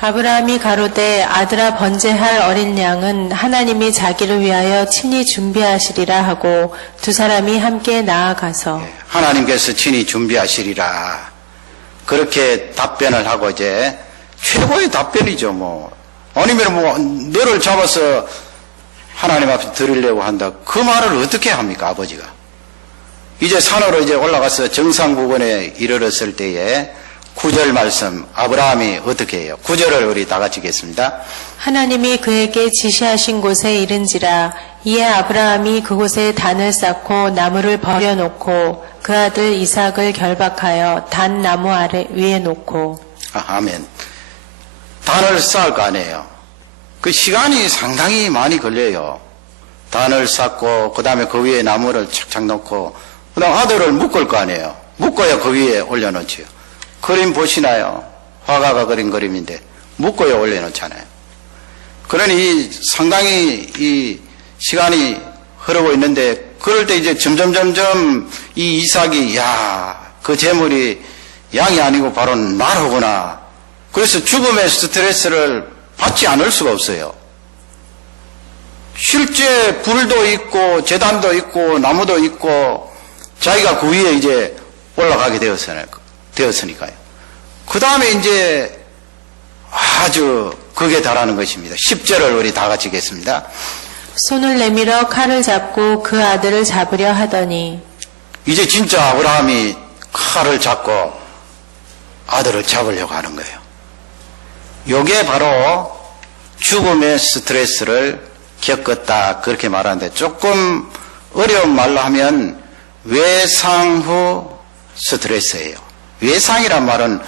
아브라함이 가로되 아들아 번제할 어린 양은 하나님이 자기를 위하여 친히 준비하시리라 하고 두 사람이 함께 나아가서 하나님께서 친히 준비하시리라. 그렇게 답변을 하고 이제 최고의 답변이죠 뭐. 아니면 뭐 너를 잡아서 하나님 앞에 드리려고 한다. 그 말을 어떻게 합니까 아버지가. 이제 산으로 이제 올라가서 정상 부근에 이르렀을 때에 9절 말씀 아브라함이 어떻게 해요? 9절을 우리 다 같이 읽겠습니다. 하나님이 그에게 지시하신 곳에 이른지라 이에 아브라함이 그곳에 단을 쌓고 나무를 버려놓고 그 아들 이삭을 결박하여 단 나무 아래 위에 놓고. 아멘. 단을 쌓을 거 아니에요. 그 시간이 상당히 많이 걸려요. 단을 쌓고 그 다음에 그 위에 나무를 착착 놓고 그 다음 아들을 묶을 거 아니에요. 묶어야 그 위에 올려놓지요. 그림 보시나요? 화가가 그린 그림인데 묶어야 올려놓잖아요. 그러니 상당히 이 시간이 흐르고 있는데 그럴 때 이제 점점 이 이삭이 그 재물이 양이 아니고 바로 나로구나. 그래서 죽음의 스트레스를 받지 않을 수가 없어요. 실제 불도 있고 제단도 있고 나무도 있고 자기가 그 위에 이제 올라가게 되었으니까요. 그 다음에 이제 아주 극에 달하는 것입니다. 10절을 우리 다 같이 읽겠습니다. 손을 내밀어 칼을 잡고 그 아들을 잡으려 하더니. 이제 진짜 아브라함이 칼을 잡고 아들을 잡으려고 하는 거예요. 요게 바로 죽음의 스트레스를 겪었다 그렇게 말하는데 조금 어려운 말로 하면 외상 후 스트레스예요. 외상이란 말은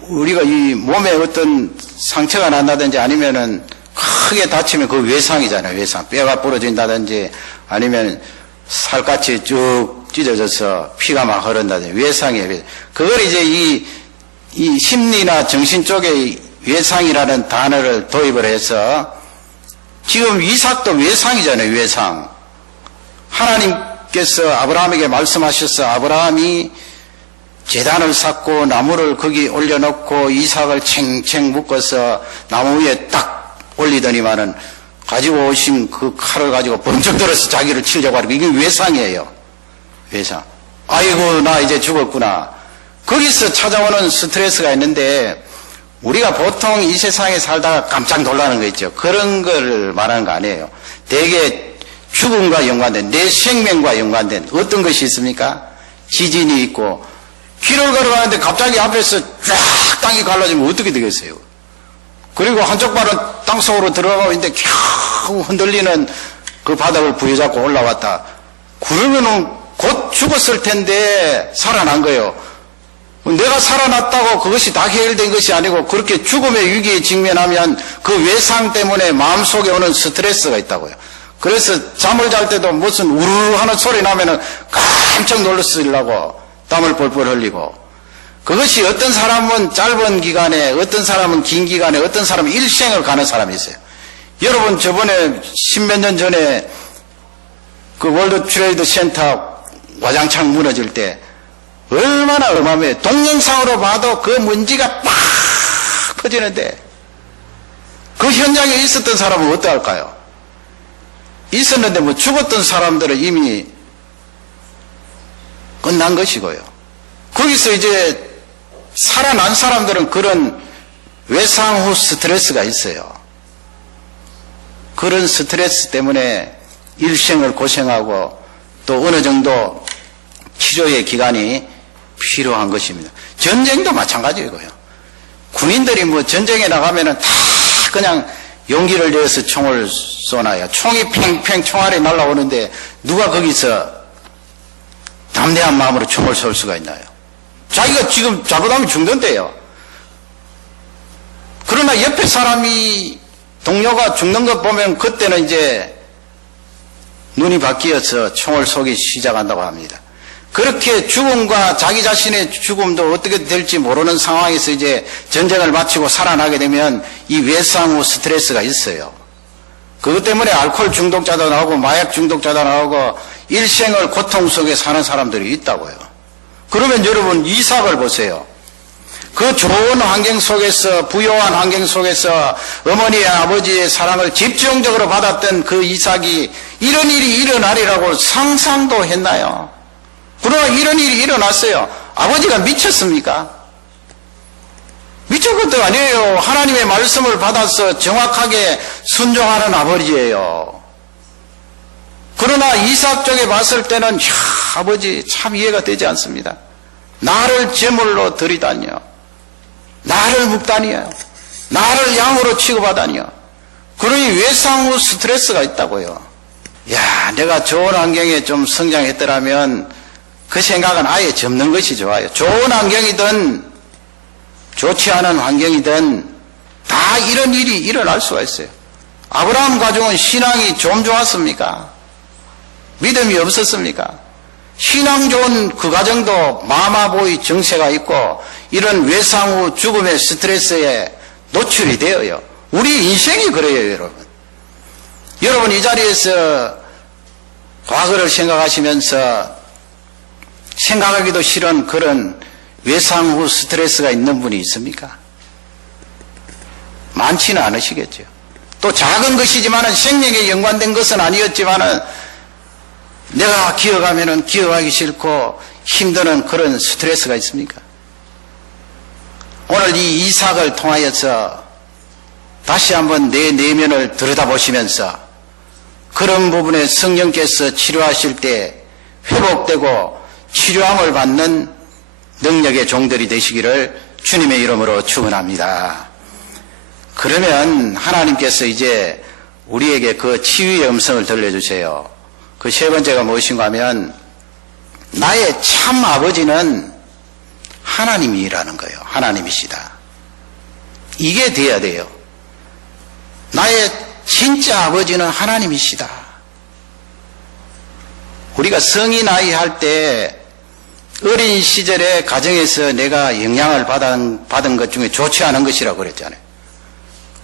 우리가 이 몸에 어떤 상처가 난다든지 아니면은 크게 다치면 그 외상이잖아요. 외상. 뼈가 부러진다든지 아니면 살갗이 쭉 찢어져서 피가 막 흐른다든지 외상이에요. 그걸 이제 이 심리나 정신 쪽에 외상이라는 단어를 도입을 해서 지금 이삭도 외상이잖아요. 외상. 하나님께서 아브라함에게 말씀하셔서 아브라함이 제단을 쌓고 나무를 거기 올려놓고 이삭을 챙챙 묶어서 나무 위에 딱 올리더니만은 가지고 오신 그 칼을 가지고 번쩍 들어서 자기를 치려고 하는 이게 외상이에요. 외상. 아이고 나 이제 죽었구나. 거기서 찾아오는 스트레스가 있는데 우리가 보통 이 세상에 살다가 깜짝 놀라는 거 있죠. 그런 걸 말하는 거 아니에요. 대개 죽음과 연관된 내 생명과 연관된 어떤 것이 있습니까? 지진이 있고 길을 걸어가는데 갑자기 앞에서 쫙 땅이 갈라지면 어떻게 되겠어요? 그리고 한쪽 발은 땅속으로 들어가고 있는데 겨우 흔들리는 그 바닥을 부여잡고 올라왔다. 그러면은 곧 죽었을 텐데 살아난 거예요. 내가 살아났다고 그것이 다 해결된 것이 아니고 그렇게 죽음의 위기에 직면하면 그 외상 때문에 마음속에 오는 스트레스가 있다고요. 그래서 잠을 잘 때도 무슨 우르르 하는 소리 나면은 깜짝 놀랐으려고 땀을 뻘뻘 흘리고 그것이 어떤 사람은 짧은 기간에 어떤 사람은 긴 기간에 어떤 사람은 일생을 가는 사람이 있어요. 여러분 저번에 10몇 년 전에 그 월드 트레이드 센터 와장창 무너질 때 얼마나 어마어마해요. 동영상으로 봐도 그 먼지가 팍 퍼지는데 그 현장에 있었던 사람은 어떡할까요? 있었는데 뭐 죽었던 사람들은 이미 끝난 것이고요. 거기서 이제 살아난 사람들은 그런 외상 후 스트레스가 있어요. 그런 스트레스 때문에 일생을 고생하고 또 어느 정도 치료의 기간이 필요한 것입니다. 전쟁도 마찬가지고요. 군인들이 뭐 전쟁에 나가면은 다 그냥 용기를 내어서 총을 쏘나요. 총이 팽팽 총알이 날아오는데 누가 거기서 담대한 마음으로 총을 쏠 수가 있나요? 자기가 지금 잘못하면 죽는데요. 그러나 옆에 사람이 동료가 죽는 것 보면 그때는 이제 눈이 바뀌어서 총을 쏘기 시작한다고 합니다. 그렇게 죽음과 자기 자신의 죽음도 어떻게 될지 모르는 상황에서 이제 전쟁을 마치고 살아나게 되면 이 외상 후 스트레스가 있어요. 그것 때문에 알코올 중독자도 나오고 마약 중독자도 나오고 일생을 고통 속에 사는 사람들이 있다고요. 그러면 여러분 이삭을 보세요. 그 좋은 환경 속에서 부유한 환경 속에서 어머니의 아버지의 사랑을 집중적으로 받았던 그 이삭이 이런 일이 일어나리라고 상상도 했나요? 그러나 이런 일이 일어났어요. 아버지가 미쳤습니까? 미칠 것도 아니에요. 하나님의 말씀을 받아서 정확하게 순종하는 아버지예요. 그러나 이삭 쪽에 봤을 때는 아버지 참 이해가 되지 않습니다. 나를 제물로 드리다니요, 나를 묵다니요, 나를 양으로 취급하다니요. 그러니 외상 후 스트레스가 있다고요. 야, 내가 좋은 환경에 좀 성장했더라면 그 생각은 아예 접는 것이 좋아요. 좋은 환경이든 좋지 않은 환경이든 다 이런 일이 일어날 수가 있어요. 아브라함 가족은 신앙이 좀 좋았습니까? 믿음이 없었습니까? 신앙 좋은 그 가정도 마마보이 정세가 있고 이런 외상 후 죽음의 스트레스에 노출이 되어요. 우리 인생이 그래요, 여러분. 여러분 이 자리에서 과거를 생각하시면서 생각하기도 싫은 그런 외상 후 스트레스가 있는 분이 있습니까? 많지는 않으시겠죠. 또 작은 것이지만은 생명에 연관된 것은 아니었지만은 내가 기억하면은 기억하기 싫고 힘드는 그런 스트레스가 있습니까? 오늘 이 이삭을 통하여서 다시 한번 내 내면을 들여다보시면서 그런 부분에 성령께서 치료하실 때 회복되고 치료함을 받는 능력의 종들이 되시기를 주님의 이름으로 축원합니다. 그러면 하나님께서 이제 우리에게 그 치유의 음성을 들려주세요. 그 세 번째가 무엇인가 하면 나의 참 아버지는 하나님이라는 거예요. 하나님이시다. 이게 돼야 돼요. 나의 진짜 아버지는 하나님이시다. 우리가 성인 나이 할 때 어린 시절에 가정에서 내가 영향을 받은 것 중에 좋지 않은 것이라고 그랬잖아요.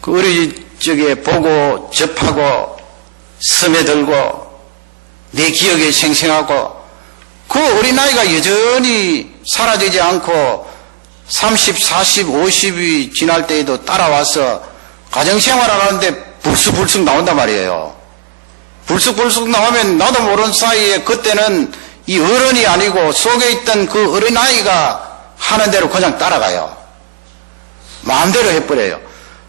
그 어린 적에 보고 접하고 스며들고 내 기억에 생생하고 그 어린아이가 여전히 사라지지 않고 30, 40, 50이 지날 때에도 따라와서 가정생활을 하는데 불쑥불쑥 나온단 말이에요. 불쑥불쑥 나오면 나도 모르는 사이에 그때는 이 어른이 아니고 속에 있던 그 어린아이가 하는 대로 그냥 따라가요. 마음대로 해버려요.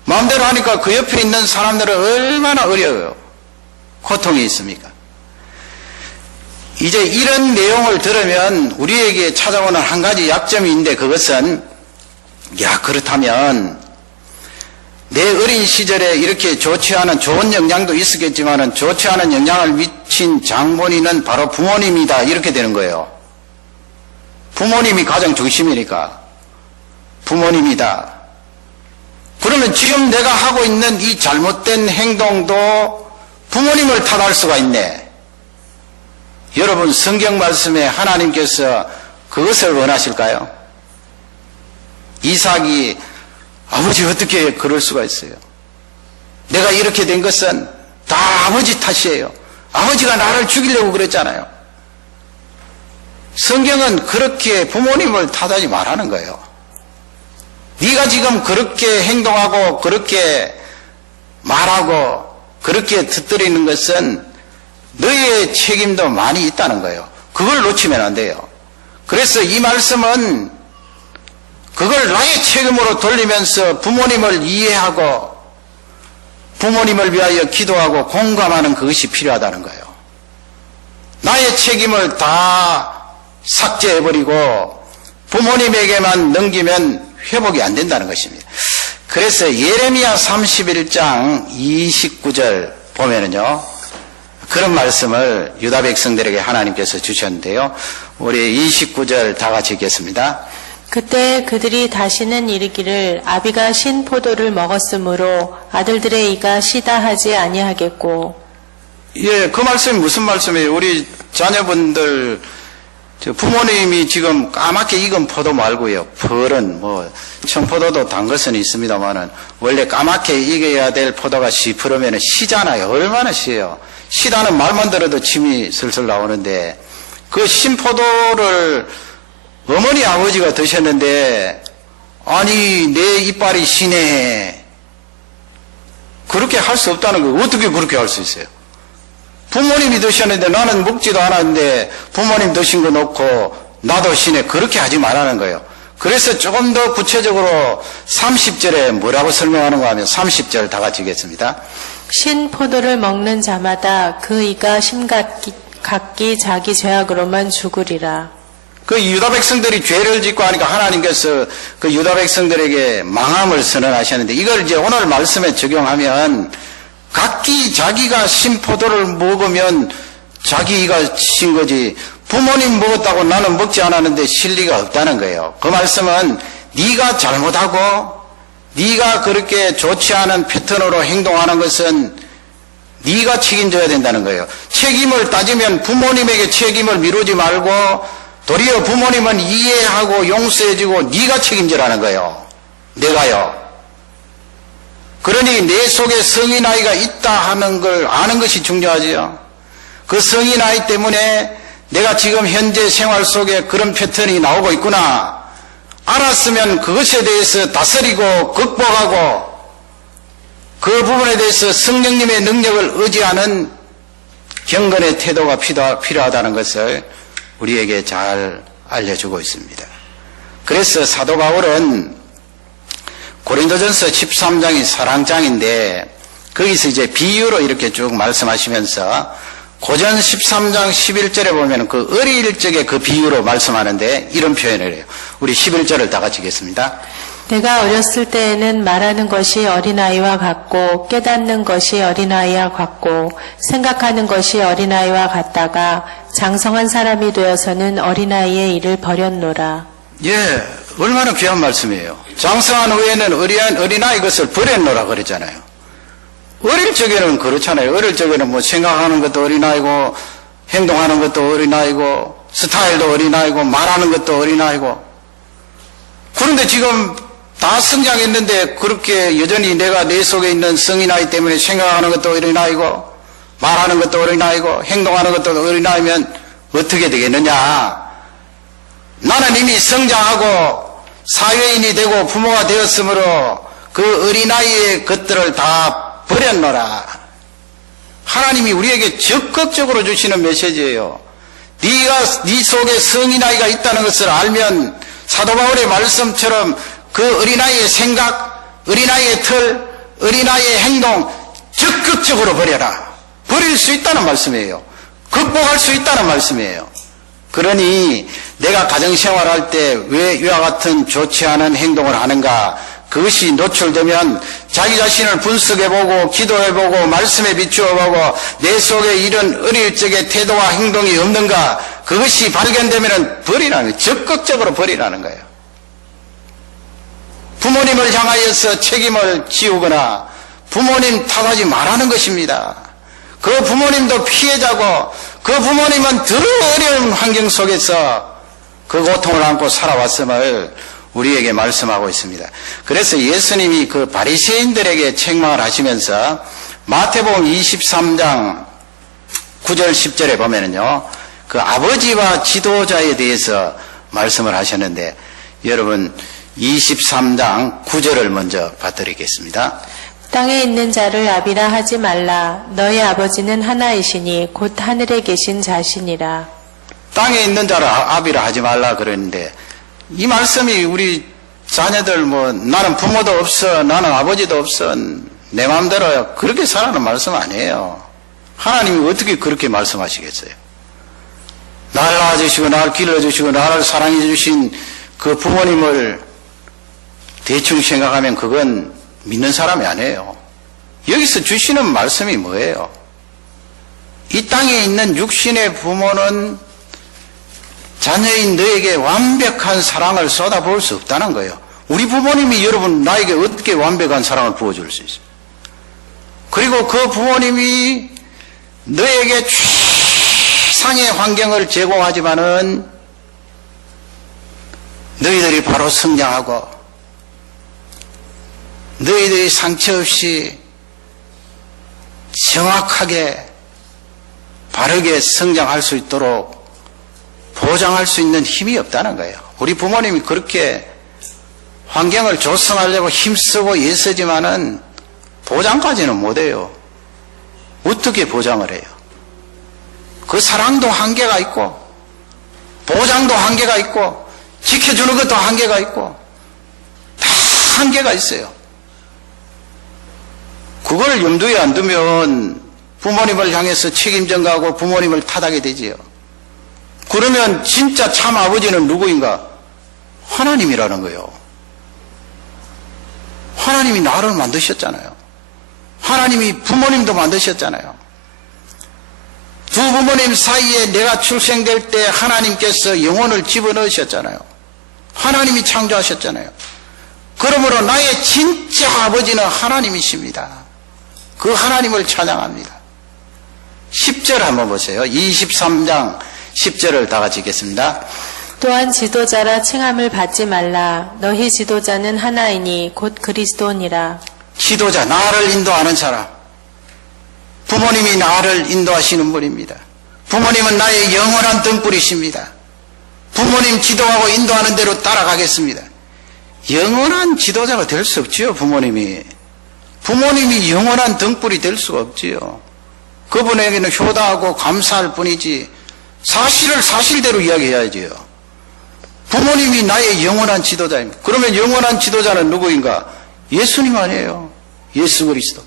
마음대로 하니까 그 옆에 있는 사람들은 얼마나 어려워요. 고통이 있습니까? 이제 이런 내용을 들으면 우리에게 찾아오는 한 가지 약점이 있는데 그것은 그렇다면 내 어린 시절에 이렇게 좋지 않은 좋은 영향도 있었겠지만 좋지 않은 영향을 미친 장본인은 바로 부모님이다 이렇게 되는 거예요. 부모님이 가장 중심이니까 부모님이다. 그러면 지금 내가 하고 있는 이 잘못된 행동도 부모님을 탓할 수가 있네. 여러분 성경 말씀에 하나님께서 그것을 원하실까요? 이삭이 아버지 어떻게 그럴 수가 있어요? 내가 이렇게 된 것은 다 아버지 탓이에요. 아버지가 나를 죽이려고 그랬잖아요. 성경은 그렇게 부모님을 탓하지 말라는 거예요. 네가 지금 그렇게 행동하고 그렇게 말하고 그렇게 터뜨리는 것은 너의 책임도 많이 있다는 거예요. 그걸 놓치면 안 돼요. 그래서 이 말씀은 그걸 나의 책임으로 돌리면서 부모님을 이해하고 부모님을 위하여 기도하고 공감하는 그것이 필요하다는 거예요. 나의 책임을 다 삭제해버리고 부모님에게만 넘기면 회복이 안 된다는 것입니다. 그래서 예레미야 31장 29절 보면은요, 그런 말씀을 유다 백성들에게 하나님께서 주셨는데요. 우리 29절 다 같이 읽겠습니다. 그때 그들이 다시는 이르기를 아비가 신 포도를 먹었으므로 아들들의 이가 시다 하지 아니하겠고. 예, 그 말씀이 무슨 말씀이에요? 우리 자녀분들 부모님이 지금 까맣게 익은 포도 말고요. 펄은 청포도도 단 것은 있습니다만은 원래 까맣게 익어야 될 포도가 시퍼르면 시잖아요. 얼마나 시요. 시다는 말만 들어도 침이 슬슬 나오는데 그 신포도를 어머니 아버지가 드셨는데 아니 내 이빨이 시네. 그렇게 할 수 없다는 거예요. 어떻게 그렇게 할 수 있어요? 부모님이 드셨는데 나는 먹지도 않았는데 부모님 드신 거 놓고 나도 시네. 그렇게 하지 말라는 거예요. 그래서 조금 더 구체적으로 30절에 뭐라고 설명하는가 하면 30절 다 같이 읽겠습니다. 신 포도를 먹는 자마다 그 이가 심각기 자기 죄악으로만 죽으리라. 그 유다 백성들이 죄를 짓고 하니까 하나님께서 그 유다 백성들에게 망함을 선언하셨는데 이걸 이제 오늘 말씀에 적용하면 각기 자기가 신 포도를 먹으면 자기 이가 신 거지 부모님 먹었다고 나는 먹지 않았는데 실 리가 없다는 거예요. 그 말씀은 네가 잘못하고 네가 그렇게 좋지 않은 패턴으로 행동하는 것은 네가 책임져야 된다는 거예요. 책임을 따지면 부모님에게 책임을 미루지 말고 도리어 부모님은 이해하고 용서해주고 네가 책임지라는 거예요. 내가요. 그러니 내 속에 성인 아이가 있다 하는 걸 아는 것이 중요하지요. 그 성인 아이 때문에 내가 지금 현재 생활 속에 그런 패턴이 나오고 있구나. 알았으면 그것에 대해서 다스리고 극복하고 그 부분에 대해서 성령님의 능력을 의지하는 경건의 태도가 필요하다는 것을 우리에게 잘 알려주고 있습니다. 그래서 사도 바울은 고린도전서 13장이 사랑장인데 거기서 이제 비유로 이렇게 쭉 말씀하시면서 고전 13장 11절에 보면 그 어릴 적에 그 비유로 말씀하는데 이런 표현을 해요. 우리 11절을 다 같이 읽겠습니다. 내가 어렸을 때에는 말하는 것이 어린아이와 같고 깨닫는 것이 어린아이와 같고 생각하는 것이 어린아이와 같다가 장성한 사람이 되어서는 어린아이의 일을 버렸노라. 예, 얼마나 귀한 말씀이에요. 장성한 후에는 어린아이 것을 버렸노라 그랬잖아요. 어릴 적에는 그렇잖아요. 어릴 적에는 뭐 생각하는 것도 어린아이고 행동하는 것도 어린아이고 스타일도 어린아이고 말하는 것도 어린아이고 그런데 지금 다 성장했는데 그렇게 여전히 내가 내 속에 있는 성인아이 때문에 생각하는 것도 어린아이고 말하는 것도 어린아이고 행동하는 것도 어린아이면 어떻게 되겠느냐. 나는 이미 성장하고 사회인이 되고 부모가 되었으므로 그 어린아이의 것들을 다 버렸노라. 하나님이 우리에게 적극적으로 주시는 메시지예요. 네가 네 속에 성인아이가 있다는 것을 알면 사도 바울의 말씀처럼 그 어린아이의 생각, 어린아이의 틀, 어린아이의 행동 적극적으로 버려라. 버릴 수 있다는 말씀이에요. 극복할 수 있다는 말씀이에요. 그러니 내가 가정생활할 때 왜 이와 같은 좋지 않은 행동을 하는가, 그것이 노출되면 자기 자신을 분석해보고 기도해보고 말씀에 비추어보고 내 속에 이런 어릴 적의 태도와 행동이 없는가, 그것이 발견되면 버리라는 거예요. 적극적으로 버리라는 거예요. 부모님을 향하여서 책임을 지우거나 부모님 탓하지 말라는 것입니다. 그 부모님도 피해자고 그 부모님은 더 어려운 환경 속에서 그 고통을 안고 살아왔음을 우리에게 말씀하고 있습니다. 그래서 예수님이 그 바리새인들에게 책망을 하시면서 마태복음 23장 9절 10절에 보면은요, 그 아버지와 지도자에 대해서 말씀을 하셨는데 여러분 23장 9절을 먼저 봐드리겠습니다. 땅에 있는 자를 아비라 하지 말라. 너희 아버지는 하나이시니 곧 하늘에 계신 자시니라. 땅에 있는 자를 아비라 하지 말라 그러는데 이 말씀이 우리 자녀들 뭐 나는 부모도 없어, 나는 아버지도 없어, 내 마음대로 그렇게 살아는 말씀 아니에요. 하나님이 어떻게 그렇게 말씀하시겠어요? 나를 낳아주시고 나를 길러주시고 나를 사랑해 주신 그 부모님을 대충 생각하면 그건 믿는 사람이 아니에요. 여기서 주시는 말씀이 뭐예요? 이 땅에 있는 육신의 부모는 자녀인 너에게 완벽한 사랑을 쏟아부을 수 없다는 거예요. 우리 부모님이 여러분 나에게 어떻게 완벽한 사랑을 부어줄 수 있어요? 그리고 그 부모님이 너에게 최상의 환경을 제공하지만은 너희들이 바로 성장하고 너희들이 상처 없이 정확하게 바르게 성장할 수 있도록 보장할 수 있는 힘이 없다는 거예요. 우리 부모님이 그렇게 환경을 조성하려고 힘쓰고 애쓰지만은 보장까지는 못해요. 어떻게 보장을 해요? 그 사랑도 한계가 있고 보장도 한계가 있고 지켜주는 것도 한계가 있고 다 한계가 있어요. 그걸 염두에 안 두면 부모님을 향해서 책임전가하고 부모님을 탓하게 되지요. 그러면 진짜 참 아버지는 누구인가? 하나님이라는 거예요. 하나님이 나를 만드셨잖아요. 하나님이 부모님도 만드셨잖아요. 두 부모님 사이에 내가 출생될 때 하나님께서 영혼을 집어넣으셨잖아요. 하나님이 창조하셨잖아요. 그러므로 나의 진짜 아버지는 하나님이십니다. 그 하나님을 찬양합니다. 10절 한번 보세요. 23장 10절을 다 같이 읽겠습니다. 또한 지도자라 칭함을 받지 말라. 너희 지도자는 하나이니 곧 그리스도니라. 지도자, 나를 인도하는 사람. 부모님이 나를 인도하시는 분입니다. 부모님은 나의 영원한 등불이십니다. 부모님 지도하고 인도하는 대로 따라가겠습니다. 영원한 지도자가 될 수 없지요, 부모님이. 부모님이 영원한 등불이 될 수가 없지요. 그분에게는 효도하고 감사할 뿐이지 사실을 사실대로 이야기해야지요. 부모님이 나의 영원한 지도자입니다. 그러면 영원한 지도자는 누구인가? 예수님 아니에요. 예수 그리스도.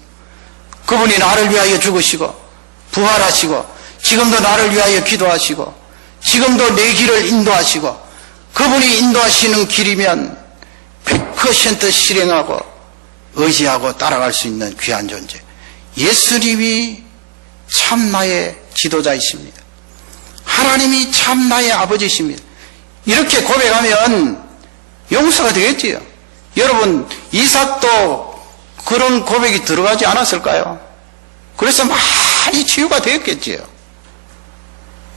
그분이 나를 위하여 죽으시고 부활하시고 지금도 나를 위하여 기도하시고 지금도 내 길을 인도하시고 그분이 인도하시는 길이면 100% 실행하고 의지하고 따라갈 수 있는 귀한 존재. 예수님이 참 나의 지도자이십니다. 하나님이 참 나의 아버지십니다. 이렇게 고백하면 용서가 되겠지요. 여러분, 이삭도 그런 고백이 들어가지 않았을까요? 그래서 많이 치유가 되었겠지요.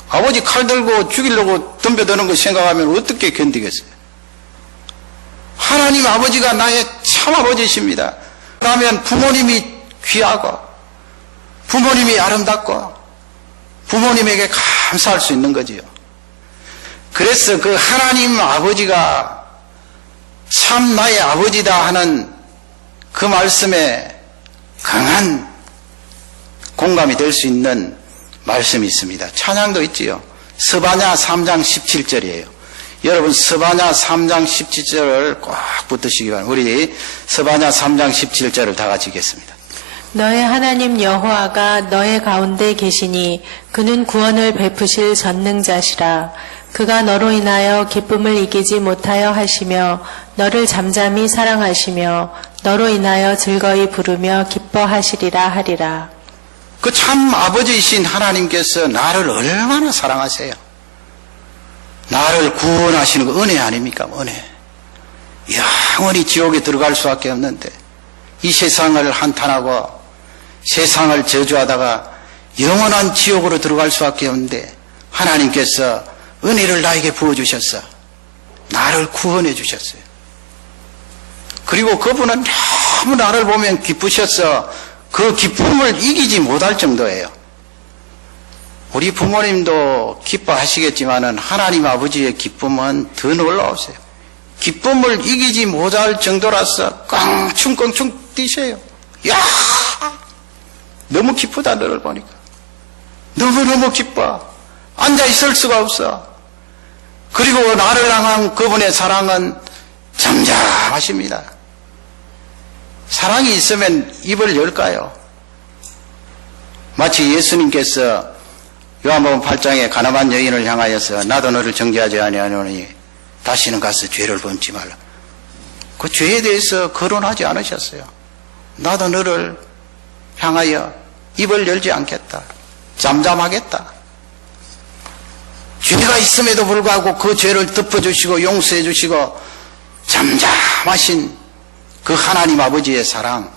아버지 칼 들고 죽이려고 덤벼드는 거 생각하면 어떻게 견디겠어요? 하나님 아버지가 나의 참 아버지십니다. 그러면 부모님이 귀하고 부모님이 아름답고 부모님에게 감사할 수 있는 거지요. 그래서 그 하나님 아버지가 참 나의 아버지다 하는 그 말씀에 강한 공감이 될 수 있는 말씀이 있습니다. 찬양도 있지요. 스바냐 3장 17절이에요. 여러분 스바냐 3장 17절을 꼭 붙드시기 바랍니다. 우리 스바냐 3장 17절을 다 같이 읽겠습니다. 너의 하나님 여호와가 너의 가운데 계시니 그는 구원을 베푸실 전능자시라. 그가 너로 인하여 기쁨을 이기지 못하여 하시며 너를 잠잠히 사랑하시며 너로 인하여 즐거이 부르며 기뻐하시리라 하리라. 그 참 아버지이신 하나님께서 나를 얼마나 사랑하세요. 나를 구원하시는 거 은혜 아닙니까? 은혜. 영원히 지옥에 들어갈 수밖에 없는데 이 세상을 한탄하고 세상을 저주하다가 영원한 지옥으로 들어갈 수밖에 없는데 하나님께서 은혜를 나에게 부어주셨어. 나를 구원해 주셨어요. 그리고 그분은 너무 나를 보면 기쁘셨어. 그 기쁨을 이기지 못할 정도예요. 우리 부모님도 기뻐하시겠지만은 하나님 아버지의 기쁨은 더 놀라우세요. 기쁨을 이기지 못할 정도라서 깡충깡충 뛰세요. 야, 너무 기쁘다 너를 보니까. 너무너무 기뻐. 앉아 있을 수가 없어. 그리고 나를 향한 그분의 사랑은 잠잠하십니다. 사랑이 있으면 입을 열까요? 마치 예수님께서 요한복음 8장에 가늠한 여인을 향하여서 나도 너를 정죄하지 아니하노니 다시는 가서 죄를 범치 말라. 그 죄에 대해서 거론하지 않으셨어요. 나도 너를 향하여 입을 열지 않겠다. 잠잠하겠다. 죄가 있음에도 불구하고 그 죄를 덮어주시고 용서해 주시고 잠잠하신 그 하나님 아버지의 사랑.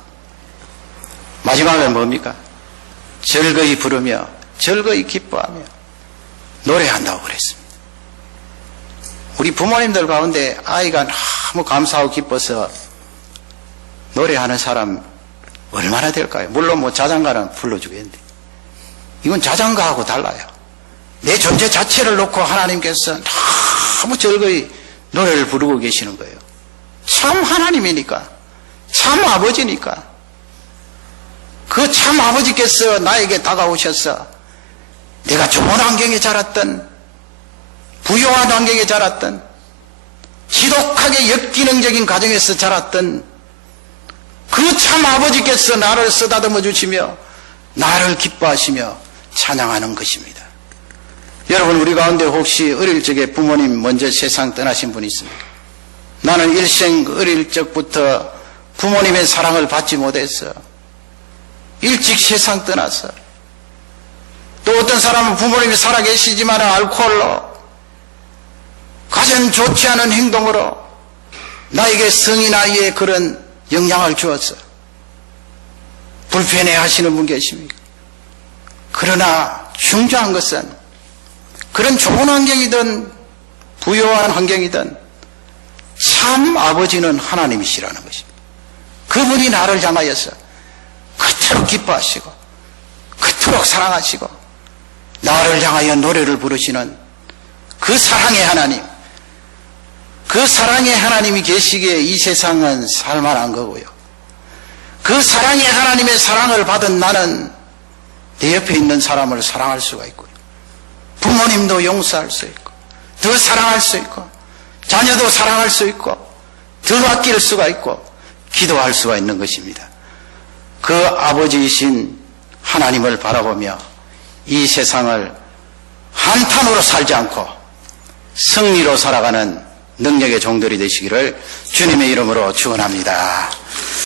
마지막은 뭡니까? 즐거이 부르며 즐거이 기뻐하며 노래한다고 그랬습니다. 우리 부모님들 가운데 아이가 너무 감사하고 기뻐서 노래하는 사람 얼마나 될까요? 물론 뭐 자장가는 불러주겠는데 이건 자장가하고 달라요. 내 존재 자체를 놓고 하나님께서 너무 즐거이 노래를 부르고 계시는 거예요. 참 하나님이니까, 참 아버지니까. 그 참 아버지께서 나에게 다가오셔서 내가 좋은 환경에 자랐던, 부유한 환경에 자랐던, 지독하게 역기능적인 가정에서 자랐던 그 참 아버지께서 나를 쓰다듬어 주시며 나를 기뻐하시며 찬양하는 것입니다. 여러분, 우리 가운데 혹시 어릴 적에 부모님 먼저 세상 떠나신 분이 있습니까? 나는 일생 어릴 적부터 부모님의 사랑을 받지 못했어. 일찍 세상 떠났어. 또 어떤 사람은 부모님이 살아계시지만 알코올로, 가장 좋지 않은 행동으로 나에게 성인 나이에 그런 영향을 주었어. 불편해 하시는 분 계십니까? 그러나 중요한 것은 그런 좋은 환경이든 부유한 환경이든 참 아버지는 하나님이시라는 것입니다. 그분이 나를 향하여서 그토록 기뻐하시고 그토록 사랑하시고 나를 향하여 노래를 부르시는 그 사랑의 하나님, 그 사랑의 하나님이 계시기에 이 세상은 살만한 거고요. 그 사랑의 하나님의 사랑을 받은 나는 내 옆에 있는 사람을 사랑할 수가 있고요. 부모님도 용서할 수 있고 더 사랑할 수 있고 자녀도 사랑할 수 있고 더 아낄 수가 있고 기도할 수가 있는 것입니다. 그 아버지이신 하나님을 바라보며 이 세상을 한탄으로 살지 않고 승리로 살아가는 능력의 종들이 되시기를 주님의 이름으로 축원합니다.